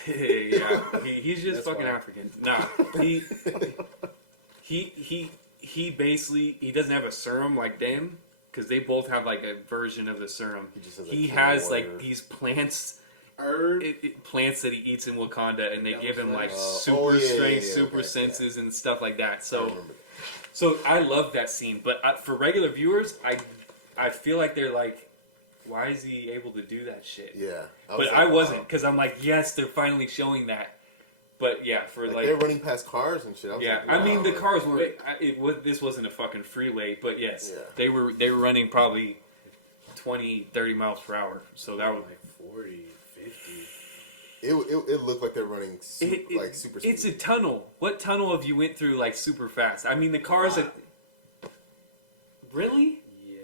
Yeah, he's just That's fucking why. African. Nah, he basically he doesn't have a serum like them because they both have like a version of the serum. He just has, He like, has water. like these plants. Herb. Plants that he eats in Wakanda, and they give him like Oh, super yeah, strength, yeah, super okay, senses, and stuff like that. I So, remember. so I love that scene. But for regular viewers, I feel like they're like, why is he able to do that shit? Yeah, But I wasn't, because I'm like, yes, they're finally showing that. But yeah, for like they're running past cars and shit. I was yeah, like, I mean the wow. cars were. This wasn't a fucking freeway, but yes, Yeah. they were running probably 20, 30 miles per hour. So that was like 40, 50. It looked like they're running like super speed. It's a tunnel. What tunnel have you went through like super fast? I mean the cars. Really? Yeah.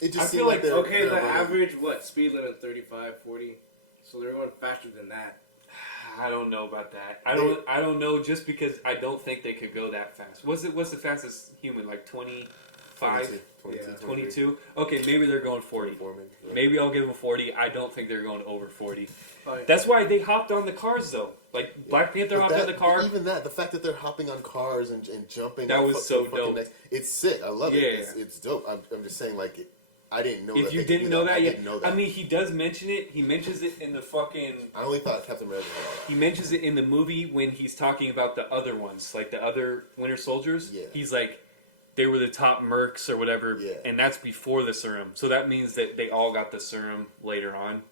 It just I seemed feel like- they're Okay, the running- average speed limit 35, 40. So they're going faster than that. I don't know about that. I don't know just because I don't think they could go that fast. What's the fastest human? Like 25? 22? Okay, maybe they're going 40. 24 maybe. Yeah. Maybe I'll give them 40. I don't think they're going over 40. Fine. That's why they hopped on the cars though. Like Black Panther But hopped on the car. Even that, the fact that they're hopping on cars and jumping. That on was fu- so fucking dope. next- it's sick. I love it. Yeah. It's dope. I'm just saying, like, I didn't know. If that you they could didn't do know that I yet, didn't know that. I mean, he does mention it. He mentions it in the fucking. I only thought Captain America had all that. He mentions it in the movie when he's talking about the other ones, like the other Winter Soldiers. Yeah. He's like, they were the top mercs or whatever, Yeah. and that's before the serum. So that means that they all got the serum later on.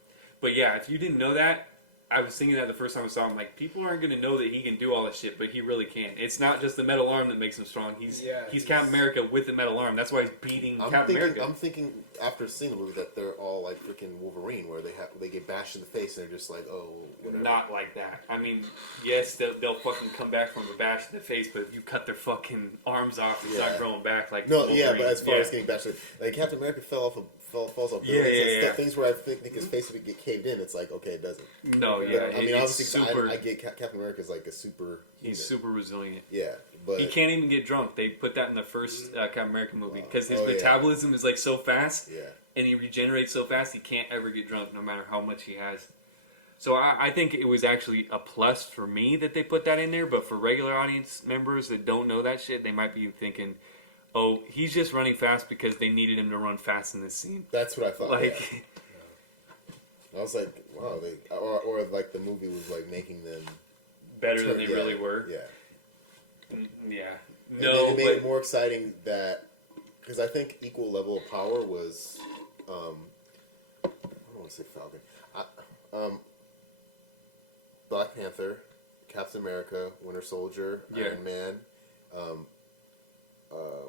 But yeah, if you didn't know that, I was thinking that the first time I saw him, like, people aren't going to know that he can do all this shit, but he really can. It's not just the metal arm that makes him strong. He's Captain America with the metal arm. That's why he's beating Captain America. I'm thinking after seeing the movie that they're all like freaking Wolverine, where they get bashed in the face and they're just like, oh, whatever. Not like that. I mean, yes, they'll fucking come back from the bash in the face, but if you cut their fucking arms off, it's not growing back like No, Wolverine. yeah, but as far as getting bashed, like Captain America falls off buildings. Yeah. Things where I think his face would get caved in. It's like, okay, it doesn't. No, yeah. But, I mean, it's obviously, super. I get Captain America's like a super. He's super resilient. Yeah, but He can't even get drunk. They put that in the first Captain America movie because his Oh, yeah. metabolism is like so fast, yeah. and he regenerates so fast. He can't ever get drunk, no matter how much he has. So I think it was actually a plus for me that they put that in there. But for regular audience members that don't know that shit, they might be thinking, "Oh, he's just running fast because they needed him to run fast in this scene." That's what I thought. Like, yeah. I was like, wow, or like the movie was like making them better than they yeah, really were. Yeah. Yeah. And No, then it made but it more exciting that because I think equal level of power was I don't want to say Falcon, Black Panther, Captain America, Winter Soldier, Yeah. Iron Man,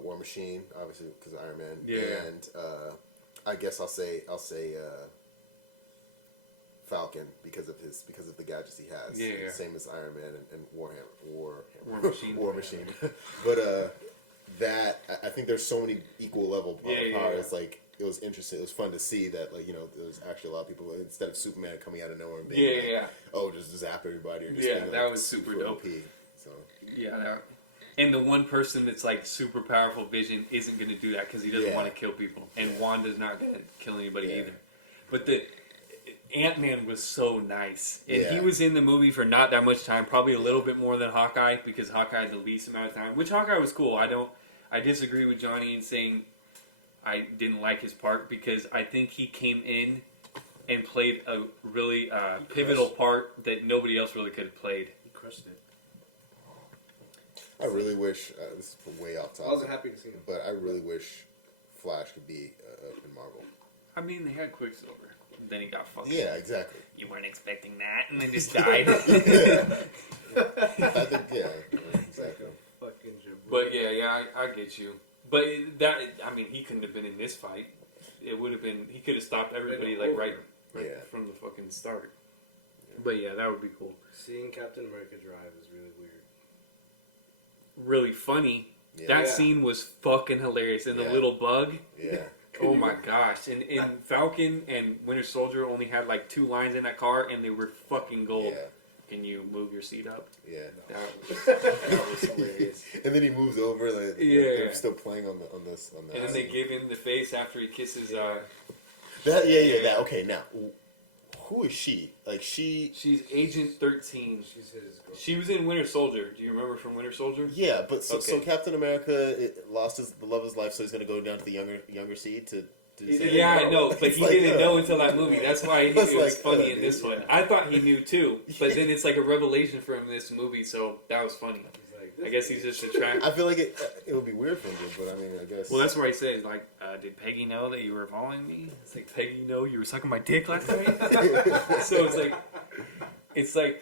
War Machine, obviously because of Iron Man, Yeah. and I guess I'll say Falcon because of the gadgets he has. Yeah. Same as Iron Man and War Machine. War Machine. But that I think there's so many equal level power. Yeah. It's like it was interesting. It was fun to see that there was actually a lot of people instead of Superman coming out of nowhere and being like, oh, just zap everybody or just Yeah, being, like, that was super dope. OP. So Yeah, and the one person that's like super powerful Vision isn't going to do that because he doesn't Yeah. want to kill people, and Wanda's not going to kill anybody Yeah. either. But the Ant-Man was so nice, and he Yeah. was in the movie for not that much time, probably a little bit more than Hawkeye because Hawkeye had the least amount of time. Which Hawkeye was cool. I disagree with Johnny in saying I didn't like his part because I think he came in and played a really pivotal part that nobody else really could have played. He crushed it. I really wish this is way off topic. I wasn't happy to see him. But I really wish Flash could be in Marvel. I mean, they had Quicksilver. Then he got fucked. Yeah, exactly. You weren't expecting that, and then just died. I think, yeah, exactly. Fucking jabroon. But yeah, I get you. But that, I mean, he couldn't have been in this fight. It would have been. He could have stopped everybody like right Yeah. from the fucking start. But yeah, that would be cool. Seeing Captain America drive is really weird. Really funny. Yeah. That Yeah. scene was fucking hilarious. And the Yeah. little bug. Yeah. Oh my gosh. And Falcon and Winter Soldier only had like 2 lines in that car, and they were fucking gold. Yeah. Can you move your seat up? Yeah. That was hilarious. And then he moves over, like Yeah. they're still playing on the. And then they give him the face after he kisses. That okay. Now, who is she? Like She's Agent 13. She's his girl. She was in Winter Soldier. Do you remember from Winter Soldier? Yeah, but so Okay. Captain America lost the love of his life, so he's gonna go down to the younger seed to. He say- didn't Yeah, I know. know, but It's he like, didn't know until that movie. That's why it was like, funny in this dude, one. yeah. I thought he knew too, but then it's like a revelation from this movie, so that was funny. He's like, I guess he's just a track. I feel like it would be weird for him, but I mean, I guess. Well, that's where he says, like, did Peggy know that you were following me? It's like, Peggy know you were sucking my dick last night? So it's like,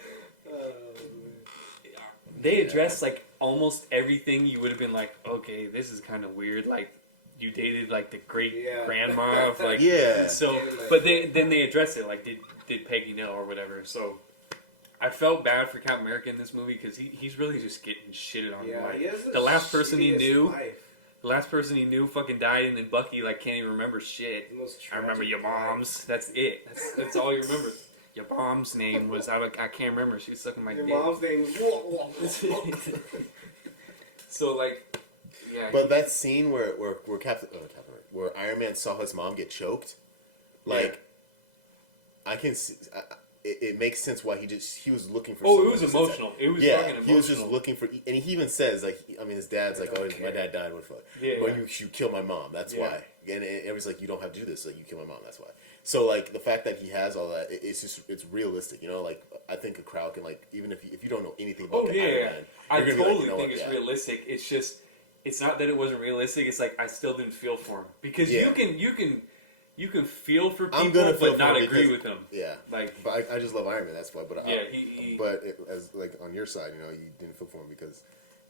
they address, like, almost everything you would have been like, okay, this is kind of weird, like, you dated, like, the great Yeah. grandma of, like, Yeah. so, but then they address it, like, did Peggy know or whatever, so I felt bad for Captain America in this movie because he's really just getting shitted on. Yeah, Like, he has the last person he shittiest knew, life. the last person he knew fucking died, and then Bucky, like, can't even remember shit. The most I remember tragic your life. mom's. That's it. That's all you remember. Your mom's name was I can't remember. She was sucking my Your dick. mom's name was So like, yeah. But that scene where where Iron Man saw his mom get choked, like, I can see. It makes sense why he was looking for. Oh, it someone was to say- emotional. It was yeah, fucking emotional. he was just looking for, and he even says like, I mean, his dad's like, I oh, don't my care. dad died. What the fuck? Yeah, Well, yeah. you killed my mom. That's Yeah. why. And it was like, you don't have to do this. Like, you kill my mom. That's why. So like the fact that he has all that, it's realistic. You know, like I think a crowd can, like, even if you don't know anything about Oh yeah, Iron yeah. Man, I you're gonna be totally like, you know think what, it's yeah. realistic. It's just, it's not that it wasn't realistic. It's like I still didn't feel for him because Yeah. you can feel for I'm people gonna feel but not for him agree because- with them. Yeah, Like, but I just love Iron Man. That's why. But yeah, he but as like on your side, you know, you didn't feel for him because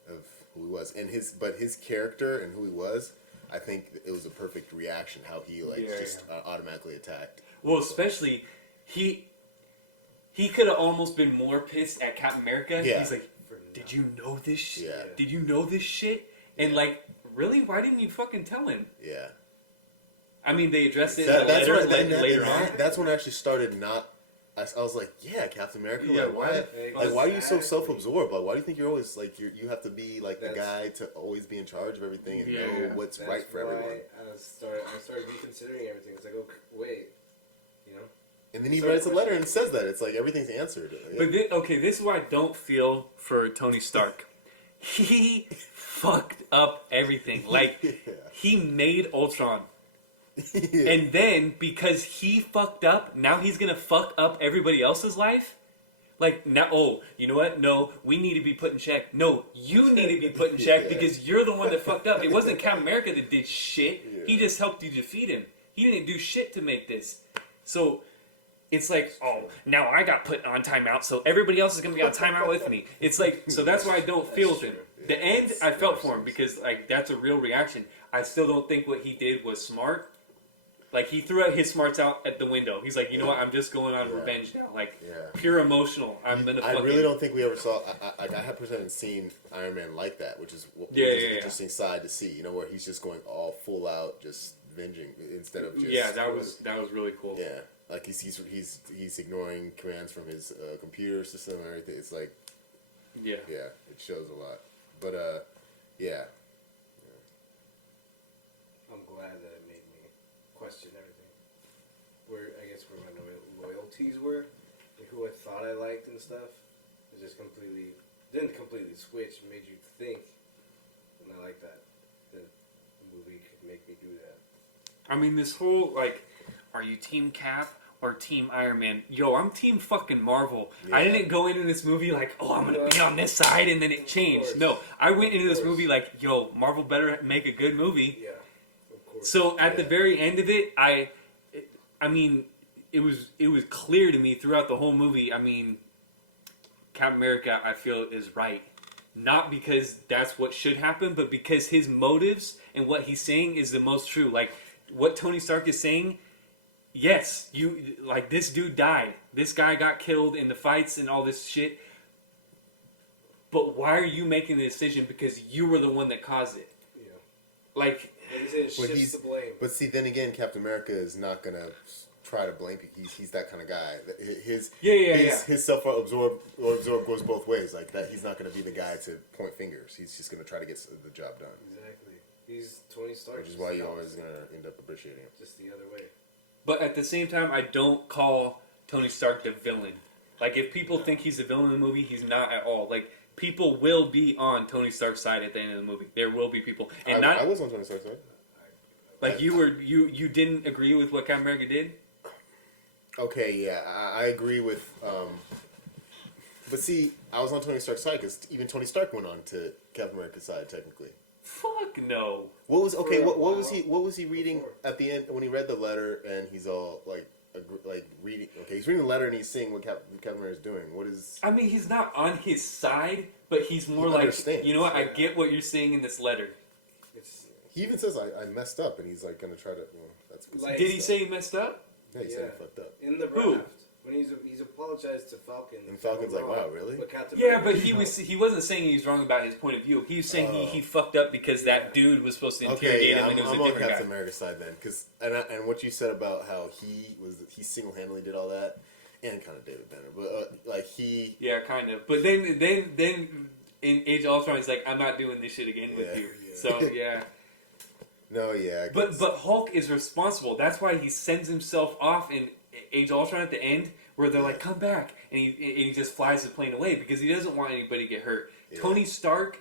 of who he was, and his character and who he was. I think it was a perfect reaction how he automatically attacked. well, especially he could have almost been more pissed at Captain America. Yeah. He's like, did you know this shit? Yeah. Did you know this shit? And like, really, why didn't you fucking tell him? Yeah, I mean, they addressed it that's in the letter when later on. That's when I actually started not. I was like, yeah, Captain America. Yeah, like, why- like, why are you so Exactly. self-absorbed? Like, why do you think you're always like you have to be like the That's- guy to always be in charge of everything and Yeah. know what's That's right for why everyone? I started reconsidering everything. It's like, okay, wait, you know. And then he Sorry, writes a letter and says that it's like everything's answered. But this is why I don't feel for Tony Stark. He fucked up everything. Like, Yeah. he made Ultron. Yeah. And then, because he fucked up, now he's gonna fuck up everybody else's life? Like, now, oh, you know what? No, we need to be put in check. No, you need to be put in check Yeah. because you're the one that fucked up. It wasn't Captain America that did shit. Yeah. He just helped you defeat him. He didn't do shit to make this. So, it's like, oh, now I got put on timeout, so everybody else is gonna be on timeout with me. It's like, so that's why I don't feel with him. true. The Yeah, end, that's- I felt that for him makes because, like, that's a real reaction. I still don't think what he did was smart. Like, he threw out his smarts out at the window. He's like, you know what? I'm just going on Yeah. revenge now. Like, Yeah. pure emotional. I'm gonna. I fucking, really don't think we ever saw. I haven't seen Iron Man like that, which is Yeah, an yeah. interesting side to see. You know, where he's just going all full out, just venging instead of just Yeah, that was really cool. yeah. Like he's ignoring commands from his computer system and everything. It's like Yeah. yeah, it shows a lot. But yeah, I'm glad that it made me question everything. Where my loyalties were, and who I thought I liked and stuff, it just didn't completely switch. Made you think, and I like that. The movie could make me do that. I mean, this whole, like, are you Team Cap or Team Iron Man? Yo, I'm Team fucking Marvel. Yeah. I didn't go into this movie like, oh, I'm going to be on this side, and then it changed. No, I went into this movie like, yo, Marvel better make a good movie. Yeah, of course. So at the very end of it, I mean, it was clear to me throughout the whole movie. I mean, Captain America, I feel, is right. Not because that's what should happen, but because his motives and what he's saying is the most true. Like, what Tony Stark is saying, yes, this dude died. This guy got killed in the fights and all this shit. But why are you making the decision? Because you were the one that caused it. Yeah. Like, shifts the blame. But see, then again, Captain America is not gonna try to blame people. He's that kind of guy. His self-absorbed goes both ways. Like that, he's not gonna be the guy to point fingers. He's just gonna try to get the job done. Exactly. He's Tony Stark. Which is why you're always gonna end up appreciating him. Just the other way. but at the same time, I don't call Tony Stark the villain. Like, if people think he's the villain in the movie, he's not at all. Like, people will be on Tony Stark's side at the end of the movie. There will be people, and I was on Tony Stark's side. Like, you didn't agree with what Captain America did. Okay, yeah, I agree with. But see, I was on Tony Stark's side because even Tony Stark went on to Captain America's side technically. Fuck no. What was What was he reading at the end when he read the letter and he's all like reading? Okay, he's reading the letter and he's seeing what Captain America's doing. What is? I mean, he's not on his side, but he's more He like, understands. you know what? I get what you're saying in this letter. He even says I messed up and he's like gonna try to. Well, that's Like- Did he say he messed up? Yeah, he said he fucked up. In the Who? raft. When he's apologized to Falcon. And Falcon's like, wow, really? But Captain Yeah, America- but he wasn't saying he was wrong about his point of view. He was saying he fucked up because that dude was supposed to interrogate him and it was I'm a on different Captain guy. America's side then, because and what you said about how he single-handedly did all that, and kind of David Banner, but like he. Yeah, kind of. But then in Age of Ultron, he's like, I'm not doing this shit again with you. Yeah. So yeah. No, yeah. But Hulk is responsible. That's why he sends himself off in Age of Ultron at the end, where they're like, "Come back," and he just flies the plane away because he doesn't want anybody to get hurt. Yeah. Tony Stark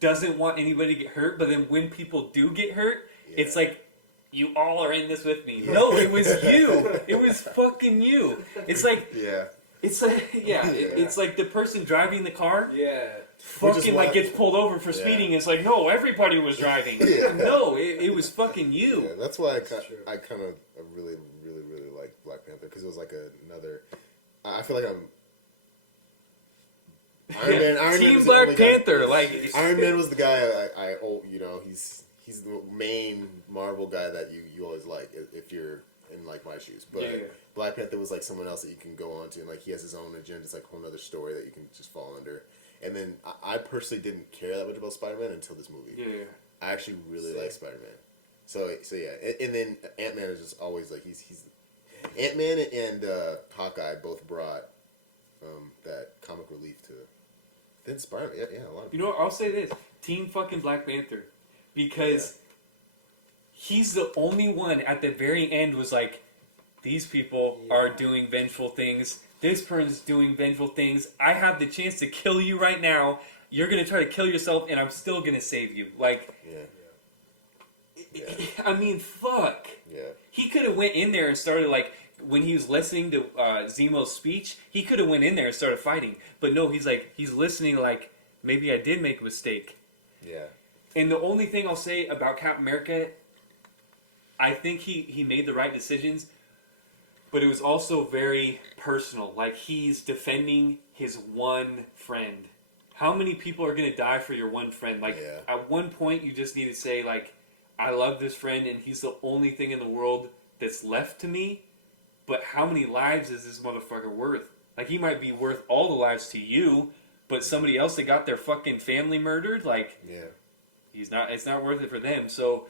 doesn't want anybody to get hurt, but then when people do get hurt, it's like, you all are in this with me. Yeah. No, it was you. It was fucking you. It's like, Yeah. it's like, it's like the person driving the car. Yeah. Fucking like gets pulled over for speeding. Yeah. It's like, no, everybody was driving. Yeah. No, it was fucking you. Yeah, that's why true. I kind of really like Black Panther because it was like another. I feel like I'm. Iron Man Team was the only Black guy- Panther, like Iron Man was the guy he's the main Marvel guy that you always like if you're in like my shoes. But Yeah. Black Panther was like someone else that you can go on to, and like he has his own agenda. It's like a whole other story that you can just fall under. And then I personally didn't care that much about Spider-Man until this movie. yeah. I actually really like Spider-Man. So yeah, and then Ant-Man is just always like he's Ant-Man and Hawkeye both brought that comic relief to. Then Spider-Man, yeah, a lot of. You know what? I'll say this: Team fucking Black Panther, because he's the only one at the very end was like, these people are doing vengeful things. This person's doing vengeful things. I have the chance to kill you right now. You're gonna try to kill yourself, and I'm still gonna save you. Like, I mean, fuck. Yeah. He could have went in there and started like when he was listening to Zemo's speech. He could have went in there and started fighting, but no. He's listening. Like, maybe I did make a mistake. Yeah. And the only thing I'll say about Captain America, I think he made the right decisions, but it was also very personal. Like, he's defending his one friend. How many people are going to die for your one friend? Like, at one point, you just need to say, like, I love this friend, and he's the only thing in the world that's left to me, but how many lives is this motherfucker worth? Like, he might be worth all the lives to you, but somebody else that got their fucking family murdered, like, it's not worth it for them. So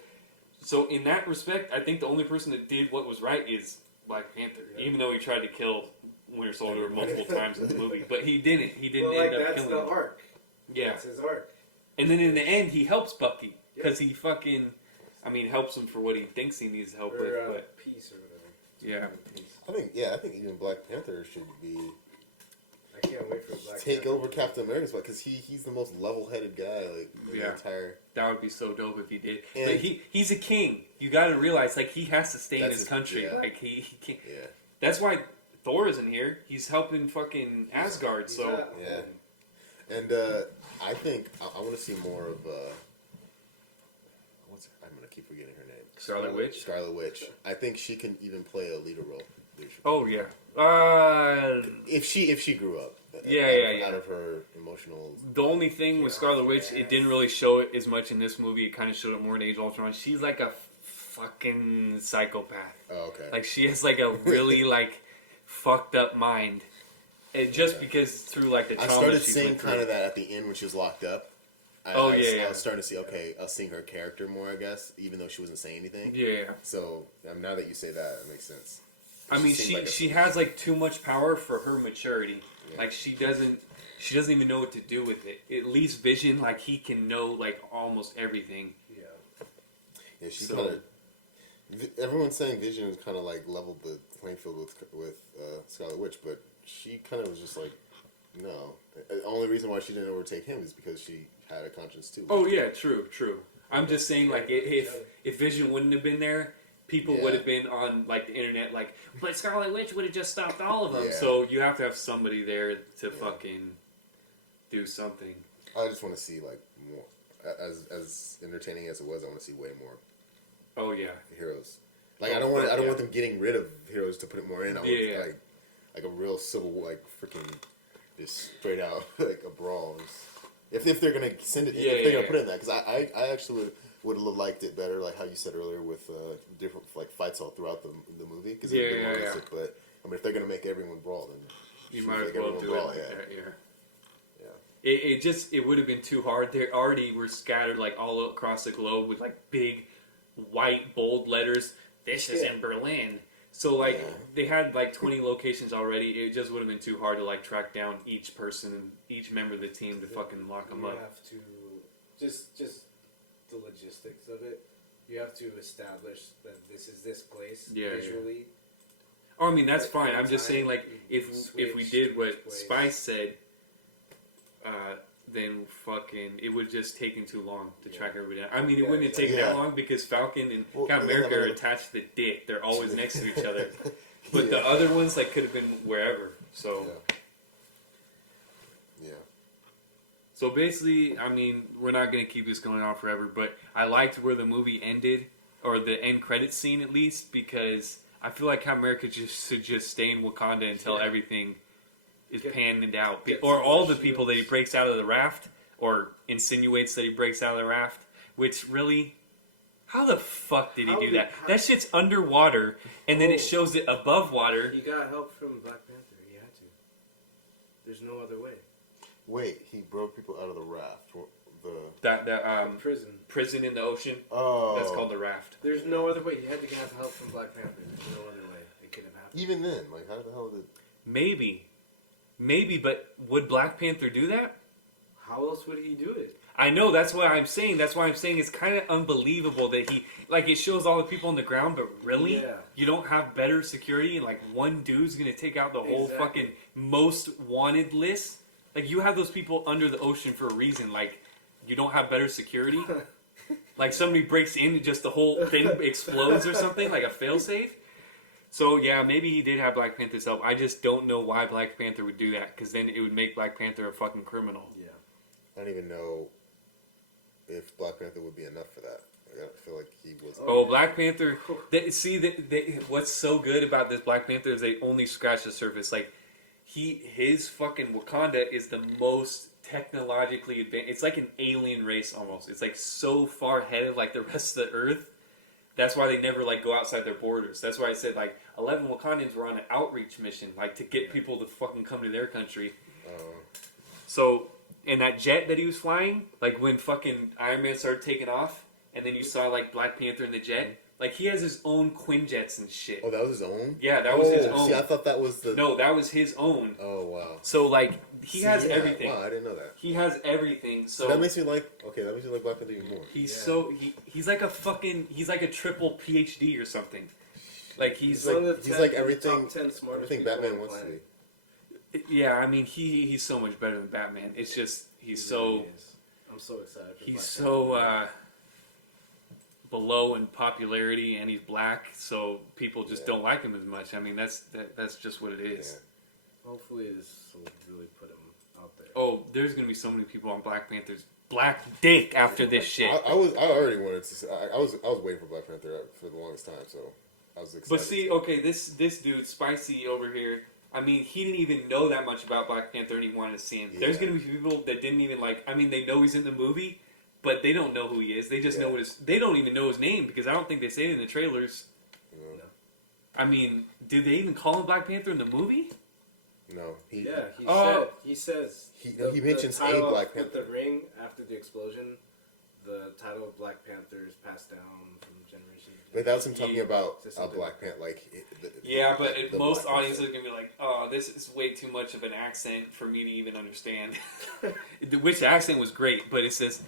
in that respect, I think the only person that did what was right is Black Panther, even though he tried to kill Winter Soldier multiple times in the movie, but he didn't. He didn't Well, end like, up that's killing the him. arc. Yeah, That's his arc. and then in the end, he helps Bucky because he fucking, helps him for what he thinks he needs help with. But Peace or whatever. yeah, I think even Black Panther should be. I can't wait for Black take Panther. over Captain America's spot because he's the most level-headed guy like in the entire. That would be so dope if he did. And- But he's a king. You got to realize like he has to stay in That's his his- country. yeah. Like he can't. Yeah. That's why Thor isn't here. He's helping fucking Asgard. He's So at Yeah. home. And I think I want to see more of I'm gonna keep forgetting her name. Scarlet Witch. Scarlet Witch. I think she can even play a leader role. Leadership. Oh yeah. If she grew up. Yeah. Out of her emotional. The only thing with Scarlet Witch, it didn't really show it as much in this movie. It kind of showed it more in Age of Ultron. She's like a fucking psychopath. Oh, okay. Like she has like a really like fucked up mind. Just because through like the I trauma started she seeing went through. kind of that at the end when she was locked up. I was starting to see, I was seeing her character more, I guess, even though she wasn't saying anything. Yeah. So now that you say that, it makes sense. I mean, seemed like she has like too much power for her maturity. Yeah. Like she doesn't even know what to do with it. At least Vision, like he can know like almost everything. Yeah, she So- kind of. Everyone's saying Vision was kind of like leveled the playing field with Scarlet Witch, but she kind of was just like, no. The only reason why she didn't overtake him is because she had a conscience too. Oh yeah, true. I'm just saying like if Vision wouldn't have been there, people would have been on like the internet like, but Scarlet Witch would have just stopped all of them. Yeah. So you have to have somebody there to fucking do something. I just want to see like more. As entertaining as it was, I want to see way more Oh yeah. heroes. Like I don't want them getting rid of heroes to put it more in. I want like a real civil war, like freaking just straight out like a brawl. If they're gonna send it, if they're gonna put it in that, because I actually would have liked it better, like how you said earlier, with different like fights all throughout the movie, because it's more realistic. But I mean, if they're gonna make everyone brawl, then You might as well do it like that, Yeah. It would have been too hard. They already were scattered like all across the globe with like big, white, bold letters. This is in Berlin. So like they had like 20 locations already. It just would have been too hard to like track down each person, each member of the team to fucking lock them You up. have to just the logistics of it. You have to establish that this is this place visually. Oh, I mean that's fine. I'm Time, just saying like if we did what place. Spice said, then fucking it would just taken too long to track everybody down. I mean, it wouldn't have taken that long because Falcon and Captain America are attached to the dick. They're always next to each other. But the other ones like could have been wherever. So So basically, I mean, we're not gonna keep this going on forever, but I liked where the movie ended, or the end credits scene at least, because I feel like Captain America should just stay in Wakanda until everything is panned out, or all the people that he breaks out of the raft, or insinuates that he breaks out of the raft. Which really, how the fuck did he do that? That shit's underwater, and then it shows it above water. He got help from Black Panther. He had to. There's no other way. Wait, he broke people out of the raft. That Prison. in the ocean. Oh, That's called the raft. There's no other way. He had to have help from Black Panther. There's no other way. It couldn't have happened. Even then, like how the hell did? Maybe, but would Black Panther do that? How else would he do it? I know, that's what I'm saying. That's why I'm saying it's kind of unbelievable that he, like, it shows all the people on the ground, but really? Yeah. You don't have better security, and, like, one dude's gonna take out the whole Exactly. fucking most wanted list? Like, you have those people under the ocean for a reason. Like, you don't have better security? Like, somebody breaks in and just the whole thing explodes or something, like a failsafe? So, yeah, maybe he did have Black Panther's help. I just don't know why Black Panther would do that, because then it would make Black Panther a fucking criminal. Yeah. I don't even know if Black Panther would be enough for that. Like, I feel like he was. Oh, Black Panther. What's so good about this Black Panther is they only scratch the surface. Like, his fucking Wakanda is the most technologically advanced. It's like an alien race almost. It's like so far ahead of like the rest of the Earth. That's why they never like go outside their borders. That's why I said like 11 Wakandans were on an outreach mission, like to get people to fucking come to their country. So, in that jet that he was flying, like when fucking Iron Man started taking off, and then you saw like Black Panther in the jet, like he has his own Quinjets and shit. Oh, that was his own? Yeah, that was his own. See, I thought that was the. No, that was his own. Oh, wow. So like he has everything. Wow, I didn't know that. He has everything. So that makes me like. Okay, that makes me like Black Panther even more. He's like a fucking a triple PhD or something. Like he's He's like everything. top 10 smartest Everything people Batman on the wants to be. planet. Yeah, I mean he's so much better than Batman. It's just he's He really so is. I'm so excited. For he's Black so Panther. below in popularity, and he's black, so people just Yeah. don't like him as much. I mean that's just what it is. Hopefully, this will really put him out there. Oh, there's gonna be so many people on Black Panther's black dick after this shit. I already wanted to. I was waiting for Black Panther for the longest time, so I was excited. But see, okay, this dude, Spicy over here, I mean, he didn't even know that much about Black Panther and he wanted to see him. There's Yeah. going to be people that didn't even they know he's in the movie, but they don't know who he is. They just know they don't even know his name because I don't think they say it in the trailers. No. I mean, did they even call him Black Panther in the movie? No, he He says he mentions the title a Black with Panther. the ring after the explosion. The title of Black Panther is passed down from generation to But that was him talking about Just a something. Black Panther, Yeah, but the most Black audiences Panther. are going to be like, oh, this is way too much of an accent for me to even understand. Which accent was great, but it says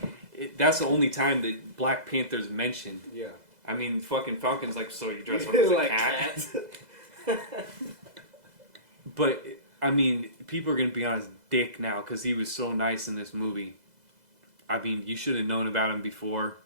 that's the only time that Black Panther's mentioned. Yeah. I mean, fucking Falcon's like, so you dress up as a Like cat? cat. But, I mean, people are going to be on his dick now because he was so nice in this movie. I mean, you should have known about him before,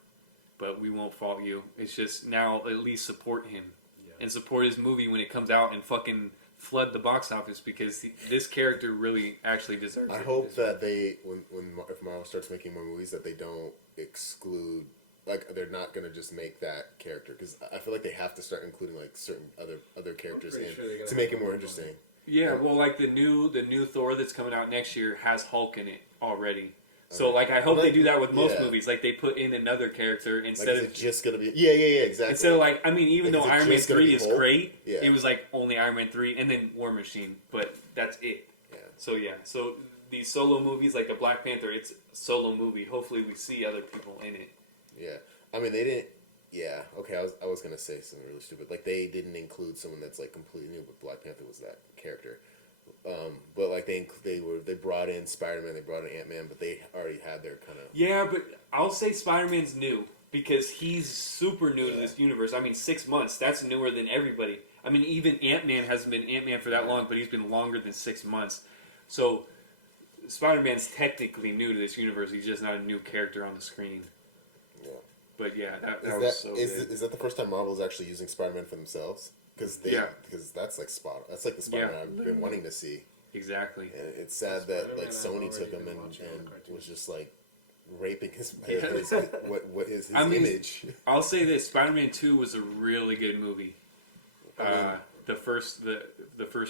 but we won't fault you. It's just now at least support him. Yeah. And support his movie when it comes out and fucking flood the box office because this character really actually deserves I it. hope that they, if Marvel starts making more movies, that they don't exclude, like they're not gonna just make that character because I feel like they have to start including like certain other characters pretty in sure they're gonna to make have it more more interesting. Yeah, well, like the new Thor that's coming out next year has Hulk in it already. So, like, I hope they do that with most Yeah. movies. Like, they put in another character Like, instead is of it just gonna be? Yeah, exactly. instead of like. I mean, even Like, though is it Iron Man just gonna 3 be is Hulk? great, Yeah. it was like only Iron Man 3 and then War Machine, but that's it. Yeah. So yeah, so these solo movies like the Black Panther, it's a solo movie. Hopefully, we see other people in it. Yeah, I mean they didn't. Yeah, okay. I was gonna say something really stupid. Like they didn't include someone that's like completely new, but Black Panther was that character. But like they brought in Spider-Man, they brought in Ant-Man, but they already had their kind of. Yeah, but I'll say Spider-Man's new because he's super new to this universe. I mean, 6 months, that's newer than everybody. I mean, even Ant-Man hasn't been Ant-Man for that long, but he's been longer than 6 months. So, Spider-Man's technically new to this universe. He's just not a new character on the screen. Yeah. But yeah, that Is was that so is good. is that the first time Marvel's actually using Spider-Man for themselves? Because that's like that's like the Spider-Man I've been wanting to see. Exactly. And it's sad that like Spider-Man, Sony I've took him already and been watching the cartoons. was just like raping his Yeah. what is his I mean, image. I'll say this: Spider-Man 2 was a really good movie. The first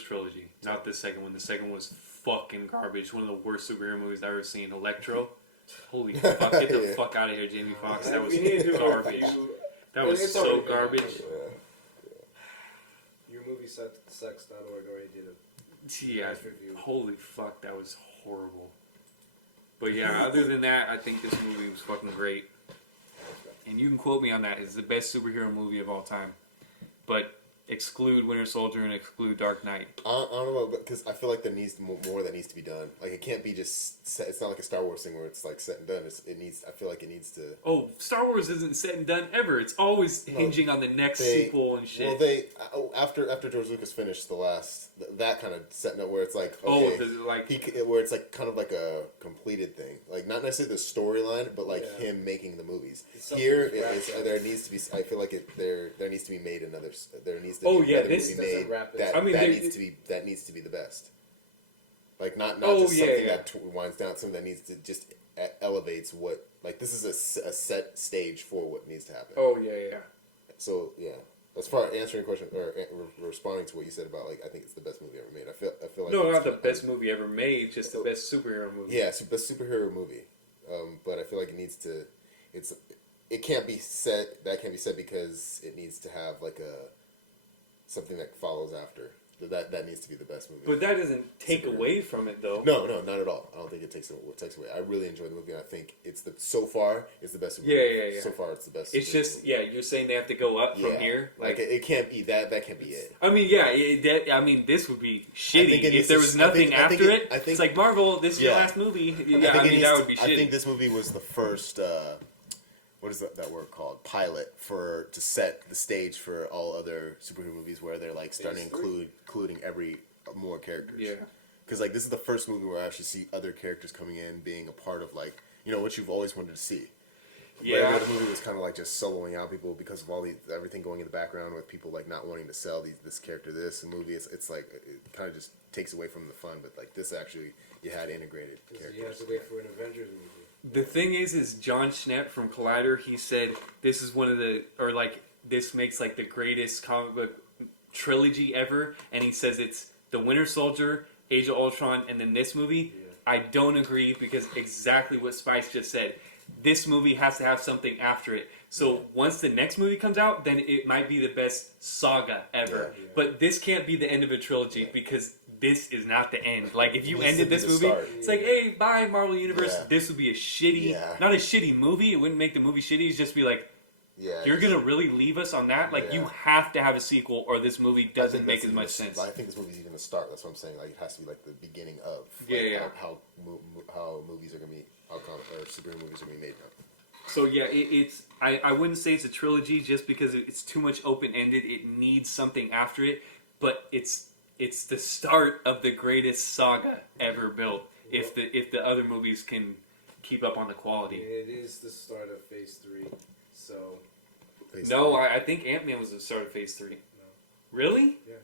trilogy, not the second one. The second one was fucking garbage. One of the worst superhero movies I've ever seen. Electro. Holy fuck! Get the Yeah. fuck out of here, Jamie Foxx. That was We need to do a garbage. review. That was It's so already been garbage. out. Yourmoviesucks.org already did a Yeah, nice review. holy fuck, that was horrible. But yeah, other than that, I think this movie was fucking great. And you can quote me on that. It's the best superhero movie of all time. But exclude Winter Soldier and exclude Dark Knight. I don't know, because I feel like there needs more that needs to be done. Like it can't be just set, it's not like a Star Wars thing where it's like set and done. I feel like it needs to. Oh, Star Wars isn't said and done ever. It's always hinging on the next sequel and shit. Well, after George Lucas finished the last that kind of setting up where it's like where it's like kind of like a completed thing, like not necessarily the storyline, but like him making the movies. Here, there needs to be. I feel like there needs to be made another. There needs to be another movie made that needs to be the best. Like not just something that winds down, something that needs to just elevates what, like this is a set stage for what needs to happen. Oh yeah. So yeah, as far as answering your question or responding to what you said about like I think it's the best movie ever made. I feel like No, it's not the best movie ever made, just the best superhero movie. Yeah, it's the best superhero movie. But I feel like it needs to. It can't be said. That can't be said because it needs to have like something that follows after. That needs to be the best movie. But that doesn't take away from it, though. No, not at all. I don't think it takes away. I really enjoy the movie, and I think so far it's the best movie. Yeah. So far, it's the best. It's just movie. you're saying they have to go up from here. Like it can't be that. That can't be it. I mean, this would be shitty if there was nothing after it. It's like Marvel. This is your last movie. Yeah, I mean that would be shitty. I think this movie was the first. What is that word called? Pilot to set the stage for all other superhero movies where they're like starting including more characters. Yeah. because like this is the first movie where I actually see other characters coming in, being a part of like what you've always wanted to see. Yeah. But every other movie was kind of like just soloing out people because of everything going in the background with people like not wanting to sell this character this movie. It's like it kind of just takes away from the fun. But like this actually, you had integrated characters. You have to wait for an Avengers movie. The thing is John Schnepp from Collider, he said this is one of the, or like, this makes like the greatest comic book trilogy ever, and he says it's The Winter Soldier, Age of Ultron, and then this movie. Yeah. I don't agree because exactly what Spice just said. This movie has to have something after it. So once the next movie comes out, then it might be the best saga ever. Yeah. But this can't be the end of a trilogy because this is not the end. Like, if you This ended is this the movie, start. it's like, hey, bye, Marvel Universe. Yeah. This would be a shitty, Yeah. not a shitty movie. It wouldn't make the movie shitty. It'd just be like, Yeah, you're going to really leave us on that? Like, you have to have a sequel or this movie doesn't make as much sense. I think this movie's even the start. That's what I'm saying. Like it has to be like the beginning of how movies are gonna be, or superhero movies are gonna be made now. So yeah, I wouldn't say it's a trilogy just because it's too much open ended. It needs something after it, but it's the start of the greatest saga ever built. If the other movies can keep up on the quality. It is the start of Phase 3, so... No, I think Ant-Man was the start of Phase 3. No. Really? Yeah.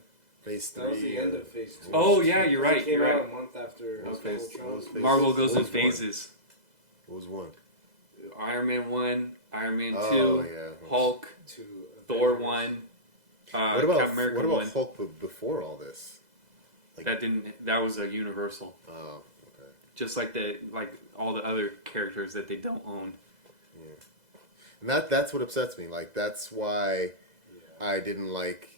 Phase 3. That was the end of Phase 2. Oh yeah, you're right. It came You're out right. a month after What was Ultron. Phase- Marvel goes in What was one? phases. What was one? Iron Man 1, Iron Man 2, Oh, yeah. Hulk, To Thor Avengers. 1, What about Captain America 1. Hulk before all this? That was a Universal. Oh, okay. Just like all the other characters that they don't own. And that's what upsets me. Like that's why I didn't like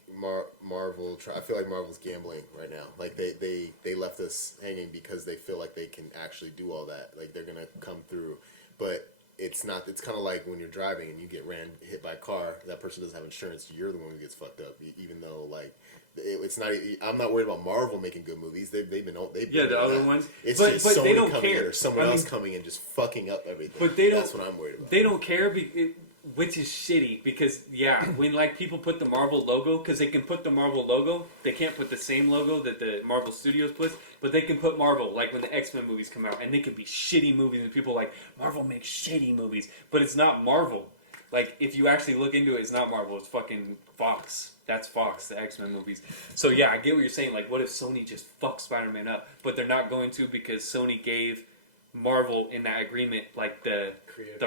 Marvel. I feel like Marvel's gambling right now. Like they left us hanging because they feel like they can actually do all that. Like they're gonna come through, but it's not. It's kind of like when you're driving and you get hit by a car. That person doesn't have insurance. You're the one who gets fucked up. Even though like. It's not. I'm not worried about Marvel making good movies. They've been The other ones. It's but just they Sony don't coming care. in or someone else coming in just fucking up everything. But they don't. That's what I'm worried about. They don't care, which is shitty because when like people put the Marvel logo, because they can put the Marvel logo, they can't put the same logo that the Marvel Studios puts, but they can put Marvel. Like when the X-Men movies come out, and they can be shitty movies, and people are like Marvel makes shitty movies, but it's not Marvel. Like if you actually look into it, it's not Marvel. It's fucking Fox. That's Fox, the X-Men movies. So yeah, I get what you're saying. Like, what if Sony just fucks Spider-Man up? But they're not going to because Sony gave Marvel in that agreement like the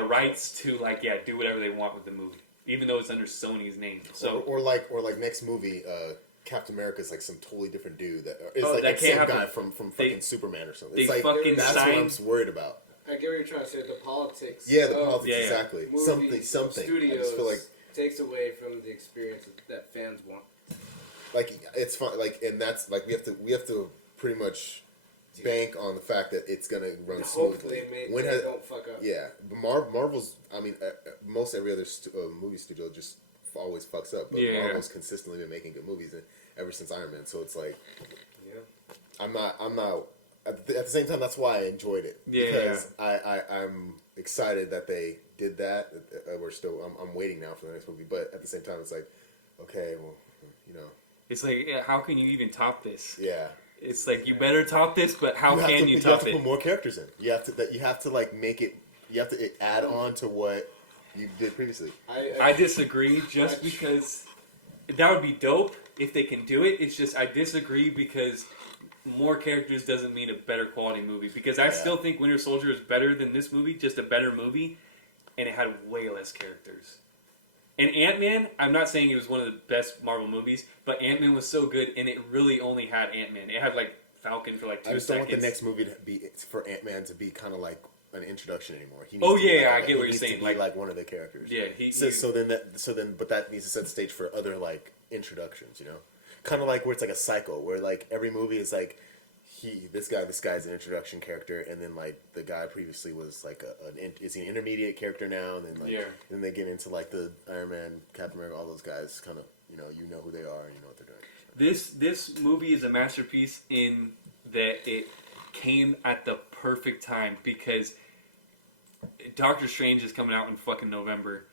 rights to do whatever they want with the movie, even though it's under Sony's name. So or like next movie, Captain America's like some totally different dude that is Oh, like that the same can't guy happen. from fucking Superman or something. they It's like fucking that's what I'm signed- worried about. I get what you're trying to say. The politics. Yeah, the of politics Yeah, yeah. exactly. movies, Something. Studios I just feel like takes away from the experience that fans want. like it's fun. Like and that's like we have to pretty much bank on the fact that it's gonna run smoothly. Hopefully, they don't fuck up. Yeah, but Marvel's. I mean, most every other movie studio just always fucks up. But Yeah. Marvel's consistently been making good movies ever since Iron Man. So it's like, Yeah. I'm not. At the same time, that's why I enjoyed it Yeah, because I'm excited that they did that. We're still. I'm waiting now for the next movie, but at the same time, it's like, okay, well, you know, it's like, how can you even top this? yeah. It's like you better top this, but how have can to, you have top to it? put more characters in. You have to like make it. You have to add on to what you did previously. I disagree just because that would be dope if they can do it. It's just I disagree because more characters doesn't mean a better quality movie. Because I still think Winter Soldier is better than this movie, just a better movie, and it had way less characters. And Ant-Man, I'm not saying it was one of the best Marvel movies, but Ant-Man was so good, and it really only had Ant-Man. It had like Falcon for like 2 I just seconds. don't want the next movie to be for Ant-Man to be kind of like an introduction anymore. He Oh, needs to be yeah, like, I get what you're he needs saying, To be like- like one of the characters. Yeah, but that needs to set the stage for other like introductions. You know, kind of like where it's like a cycle where like every movie is like this guy's an introduction character, and then like the guy previously was like is he an intermediate character now, and then like Yeah. then they get into like the Iron Man, Captain America, all those guys kind of you know who they are and you know what they're doing. This movie is a masterpiece in that it came at the perfect time because Doctor Strange is coming out in fucking November.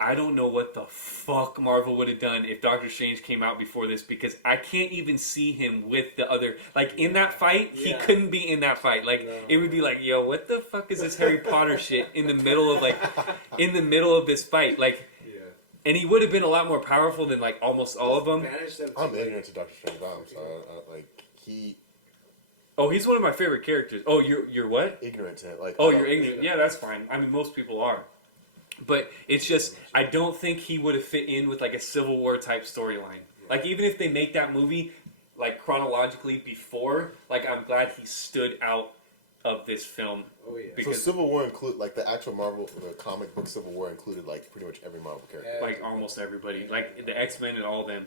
I don't know what the fuck Marvel would have done if Doctor Strange came out before this, because I can't even see him with the other. Like, in that fight, he couldn't be in that fight. Like, it would be like, yo, what the fuck is this Harry Potter shit in the middle of, like, in the middle of this fight? Like, and he would have been a lot more powerful than, like, almost all of them. I'm ignorant to Doctor Strange Bomb, so, like, he... Oh, he's one of my favorite characters. Oh, you're what? Ignorant to it. Like, oh, you're ignorant. Yeah, that's fine. I mean, most people are. But it's just, I don't think he would have fit in with, like, a Civil War type storyline. Like, even if they make that movie, like, chronologically before, like, I'm glad he stood out of this film. Oh, yeah. So Civil War include, like, the actual Marvel, the comic book Civil War included, like, pretty much every Marvel character. Like, almost everybody. Like, the X-Men and all them.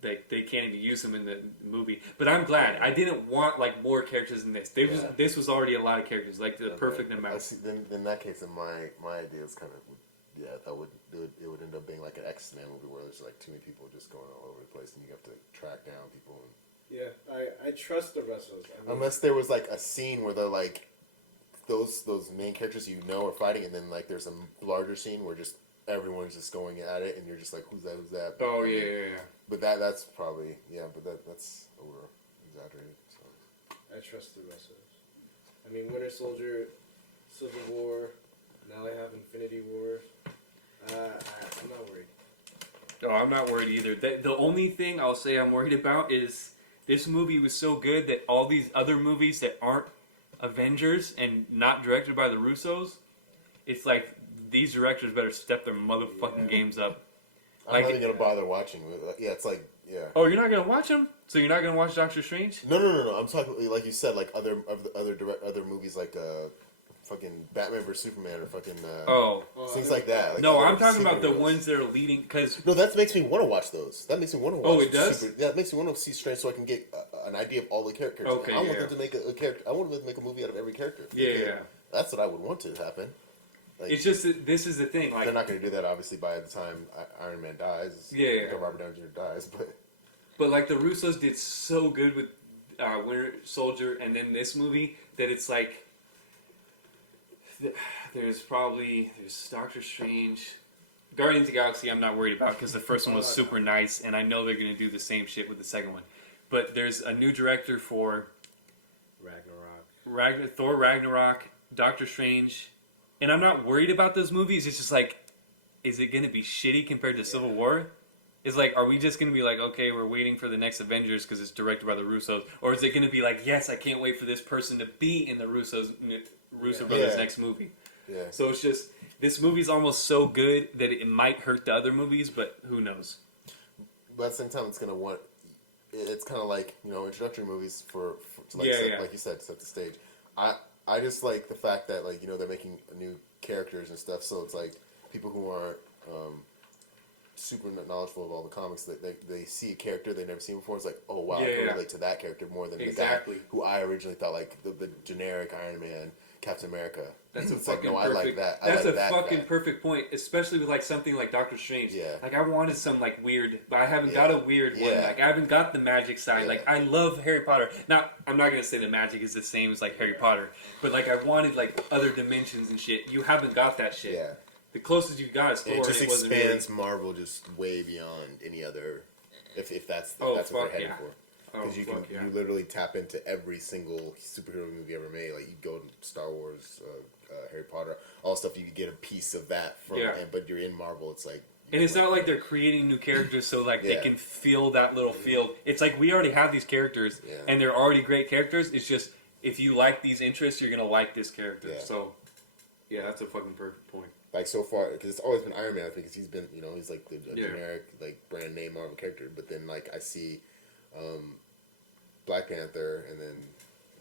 They can't even use them in the movie. But I'm glad. I didn't want, like, more characters in this. This was already a lot of characters. Like, the perfect amount. I see, then in that case, then my idea is kind of... Yeah, it would end up being like an X-Men movie where there's like too many people just going all over the place and you have to track down people. I trust the wrestlers. I mean, unless there was like a scene where they're like those main characters are fighting, and then like there's a larger scene where just everyone's just going at it, and you're just like, who's that? Oh yeah. But that's probably that's over exaggerated. So. I trust the wrestlers. I mean, Winter Soldier, Civil War. Now they have Infinity War. I'm not worried. Oh, I'm not worried either. The only thing I'll say I'm worried about is this movie was so good that all these other movies that aren't Avengers and not directed by the Russos, it's like these directors better step their motherfucking games up. I'm not even gonna bother watching. Yeah, it's like Oh, you're not gonna watch them? So you're not gonna watch Doctor Strange? No. I'm talking like you said, like other movies like fucking Batman vs Superman or fucking things like that. Like, no, I'm talking about the ones that are leading. Cause no, that makes me want to watch those. That makes me want to watch. Oh, it does. That makes me want to see Strange so I can get an idea of all the characters. Okay, I want them to make a character. I want them to make a movie out of every character. Yeah. That's what I would want to happen. Like, it's just that this is the thing. Like, they're not going to do that obviously by the time Iron Man dies. Robert Downey Jr. dies, but like the Russos did so good with Winter Soldier and then this movie that it's like. There's Doctor Strange, Guardians of the Galaxy. I'm not worried about because the first one was super nice, and I know they're gonna do the same shit with the second one. But there's a new director for Thor Ragnarok, Doctor Strange, and I'm not worried about those movies. It's just like, is it gonna be shitty compared to Civil War? It's like, are we just gonna be like, okay, we're waiting for the next Avengers because it's directed by the Russos, or is it gonna be like, yes, I can't wait for this person to be in the Russo brothers' next movie. Yeah. So it's just, this movie's almost so good that it might hurt the other movies, but who knows? But at the same time, it's kind of like, introductory movies to like you said, to set the stage. I just like the fact that, like, they're making new characters and stuff, so it's like people who aren't super knowledgeable of all the comics, that they see a character they've never seen before. It's like, oh wow, I can relate to that character more than the guy who I originally thought, like the generic Iron Man, Captain America. That's a it's fucking like, no, perfect. I like that. That's I like a that fucking guy. perfect point, especially with like something like Doctor Strange. Yeah. Like I wanted some like weird, but I haven't got a weird one. Like I haven't got the magic side. Yeah. Like I love Harry Potter. Now I'm not gonna say the magic is the same as like Harry Potter, but like I wanted like other dimensions and shit. You haven't got that shit. Yeah. The closest you got is Thor. And it just and it wasn't expands Marvel just way beyond any other, if that's what they're heading for. Because you literally tap into every single superhero movie ever made. Like you go to Star Wars, Harry Potter, all the stuff, you could get a piece of that from. But you're in Marvel, it's like. And it's not like they're creating new characters so like they can feel that little field. It's like we already have these characters and they're already great characters. It's just if you like these interests, you're gonna like this character. Yeah. So yeah, that's a fucking perfect point. Like so far, because it's always been Iron Man, I think, because he's been, he's like the generic, like brand name Marvel character. But then like I see Black Panther, and then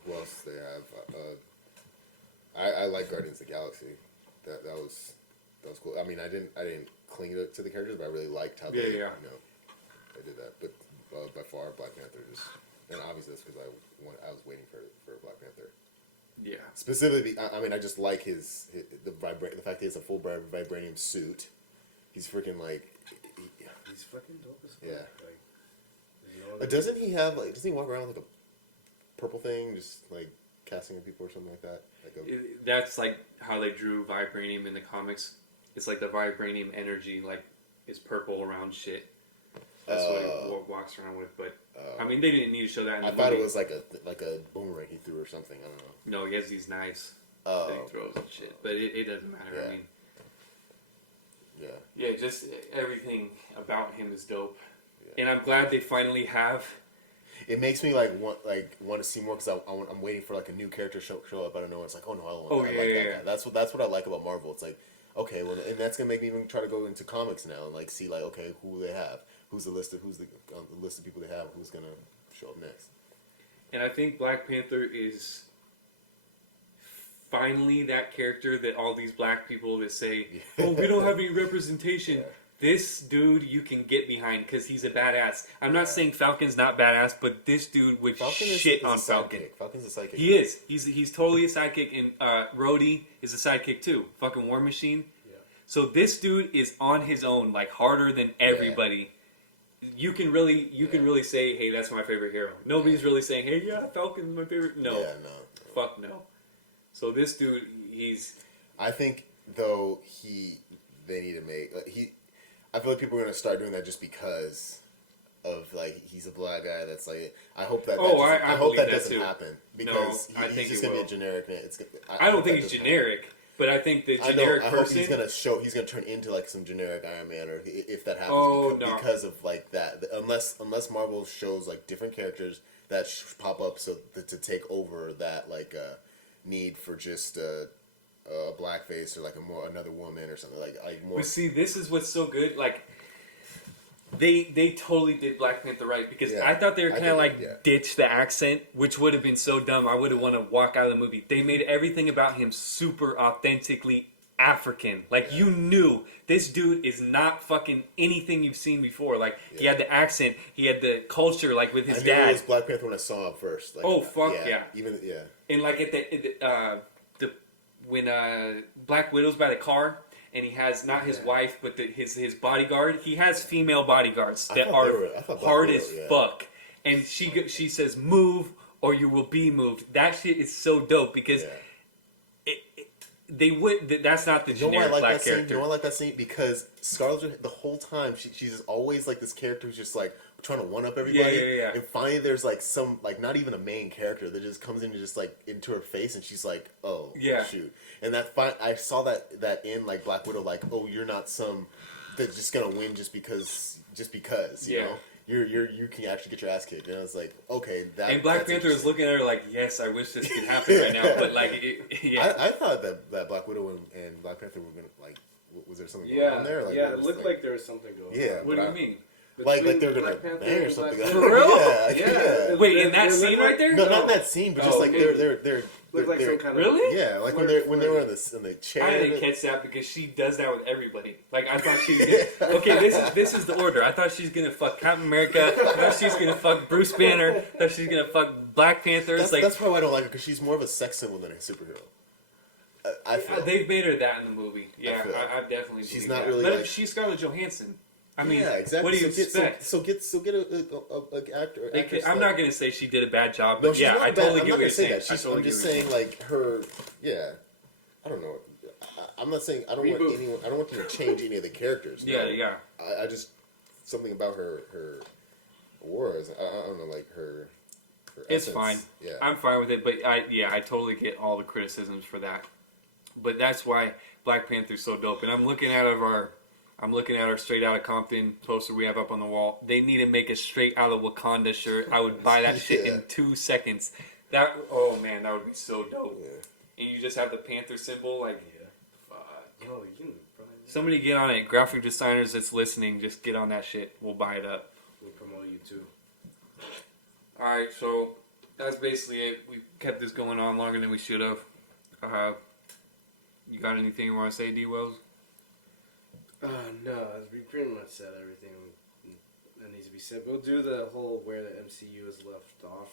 who else they have? I like Guardians of the Galaxy. That was cool. I mean, I didn't cling to the characters, but I really liked how they they did that. But by far, Black Panther and obviously that's because I was waiting for Black Panther. Yeah. Specifically, I mean, I just like the fact that he has a full vibranium suit. He's freaking like. He's fucking dope as fuck. Yeah. Doesn't he walk around with like a purple thing, just like casting people or something like that? That's like how they drew vibranium in the comics. it's like the vibranium energy, like is purple around shit. That's what he walks around with. But I mean, they didn't need to show that in the movie. I thought it was like a boomerang he threw or something. I don't know. No, he has these knives Oh, that he throws and shit. But it doesn't matter. Yeah. I mean, yeah. yeah, just everything about him is dope. Yeah. And I'm glad they finally have. It makes me want to see more because I'm waiting for like a new character show up out of nowhere. It's like, oh no, I don't want. I like that guy. That's what I like about Marvel. It's like, okay, well, and that's gonna make me even try to go into comics now and like see like, okay, who they have, who's the list of people they have, who's gonna show up next. And I think Black Panther is finally that character that all these black people that say, oh, we don't have any representation. Yeah. This dude you can get behind because he's a badass. I'm not saying Falcon's not badass, but this dude would shit on Falcon. Falcon's a sidekick. He is. He's totally a sidekick, and Rhodey is a sidekick too. Fucking War Machine. Yeah. So this dude is on his own, like harder than everybody. You can really say, hey, that's my favorite hero. Nobody's really saying, hey, yeah, Falcon's my favorite. No. Yeah, no. Fuck no. So this dude, he's. I think though they need to make I feel like people are gonna start doing that just because of like he's a black guy. That's like I hope that. I hope that doesn't happen because he's just gonna be a generic. I don't think he's generic, but I think the generic person. I hope he's gonna turn into like some generic Iron Man, or if that happens, because of like that. Unless Marvel shows like different characters that pop up to take over that like need for just blackface or like another woman or something like more. But see, this is what's so good. Like they totally did Black Panther right because I thought they were kind of ditch the accent, which would have been so dumb. I would have wanted to walk out of the movie. They made everything about him super authentically African. Like you knew this dude is not fucking anything you've seen before. Like he had the accent, he had the culture, like with his dad. I knew it was Black Panther when I saw him first. Like, And like at when Black Widow's by the car and he has not his wife but his bodyguard, he has female bodyguards that are hard as fuck, and she says move or you will be moved. That shit is so dope because that's not the generic black character. You know I like that scene because Scarlett the whole time she's always like this character who's just like trying to one up everybody. And finally there's like some like not even a main character that just comes in and just like into her face and she's like, oh shoot. And I saw that in like Black Widow, like, oh, you're not some that's just gonna win just because you know. You can actually get your ass kicked, and it's like, okay, that. And Black Panther is looking at her like, yes, I wish this could happen right now, but like, I thought that Black Widow and Black Panther were gonna like, was there something going on there? Like, it looked like there was something going on. Yeah, what do you mean? Like they're gonna bang or something. For real? Yeah. Wait, in that scene right there? No, not in that scene, but just like they're look like some kind of yeah, like when they were in the chair. I didn't catch that because she does that with everybody. Like I thought she was gonna, okay, this is the order. I thought she's gonna fuck Captain America. I thought she's gonna fuck Bruce Banner. I thought she's gonna fuck Black Panther. That's probably why I don't like her because she's more of a sex symbol than a superhero. I feel they've made her that in the movie. Yeah, I definitely. She's not that. really. But like, she's Scarlett Johansson. I mean, yeah, exactly. What do you expect? So get a actor. I'm not gonna say she did a bad job, but no, I totally get what you're saying. I'm just saying, like her. Yeah, I don't know. I'm not saying I don't want anyone. I don't want them to change any of the characters. Yeah, yeah. I just something about her aura. I don't know, like her. It's fine. Yeah, I'm fine with it. But I totally get all the criticisms for that. But that's why Black Panther's so dope. And I'm looking at our Straight Outta Compton poster we have up on the wall. They need to make a Straight Outta Wakanda shirt. I would buy that shit in 2 seconds. That would be so dope. Yeah. And you just have the Panther symbol, like, fuck. Oh, somebody get on it. Graphic designers that's listening, just get on that shit. We'll buy it up. We'll promote you too. Alright, so that's basically it. We kept this going on longer than we should have. You got anything you want to say, Dwills? No, we pretty much said everything that needs to be said. We'll do the whole where the MCU is left off.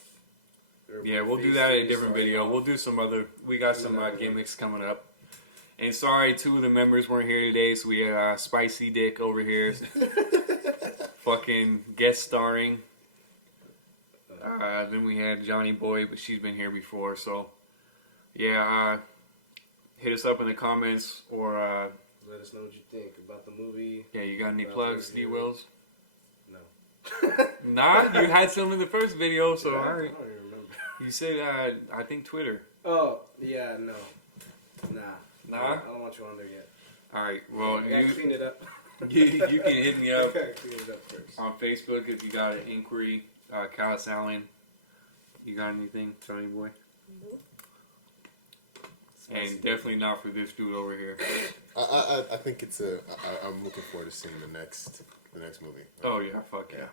Yeah, we'll do that in a different video. We'll do some other. We got some gimmicks coming up. And sorry, 2 of the members weren't here today, so we had Spicy Dick over here, fucking guest starring. Then we had Johnnyboy, but she's been here before, so yeah. Hit us up in the comments or Let us know what you think about the movie. Yeah, you got any About plugs, the review. Dwills? No. Nah, you had some in the first video, so Yeah, I alright. don't even remember. You said, I think Twitter. Oh, yeah, no. Nah. Nah? I don't want you on there yet. Alright, well, I gotta clean it up. you can hit me I up gotta clean it up first. on Facebook if you got an inquiry. Callous Allen. You got anything, Johnnyboy? And definitely not for this dude over here. I think it's I'm looking forward to seeing the next movie. Oh yeah, fuck yeah.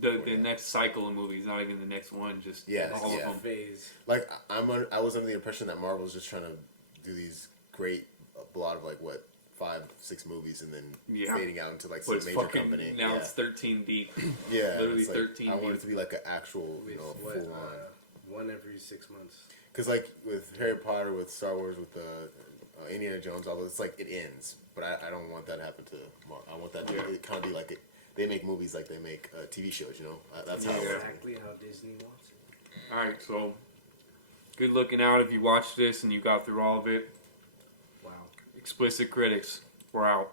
The next cycle of movies, not even the next one, just all of them. Phase. Like I was under the impression that Marvel's just trying to do these great lot of like what 5-6 movies and then fading out into like some But it's major fucking, company. now it's 13 deep. Yeah, Literally it's like, 13 I want deep. it to be like an actual, With full what, on. one every 6 months. Because like with Harry Potter, with Star Wars, with Indiana Jones, all those, it's like it ends. But I don't want that to happen to Marvel. I want that to kind of be like they make movies like they make TV shows. You know, that's how. Exactly how Disney wants it. Alright, so good looking out if you watched this and you got through all of it. Wow. Explicit critics, we're out.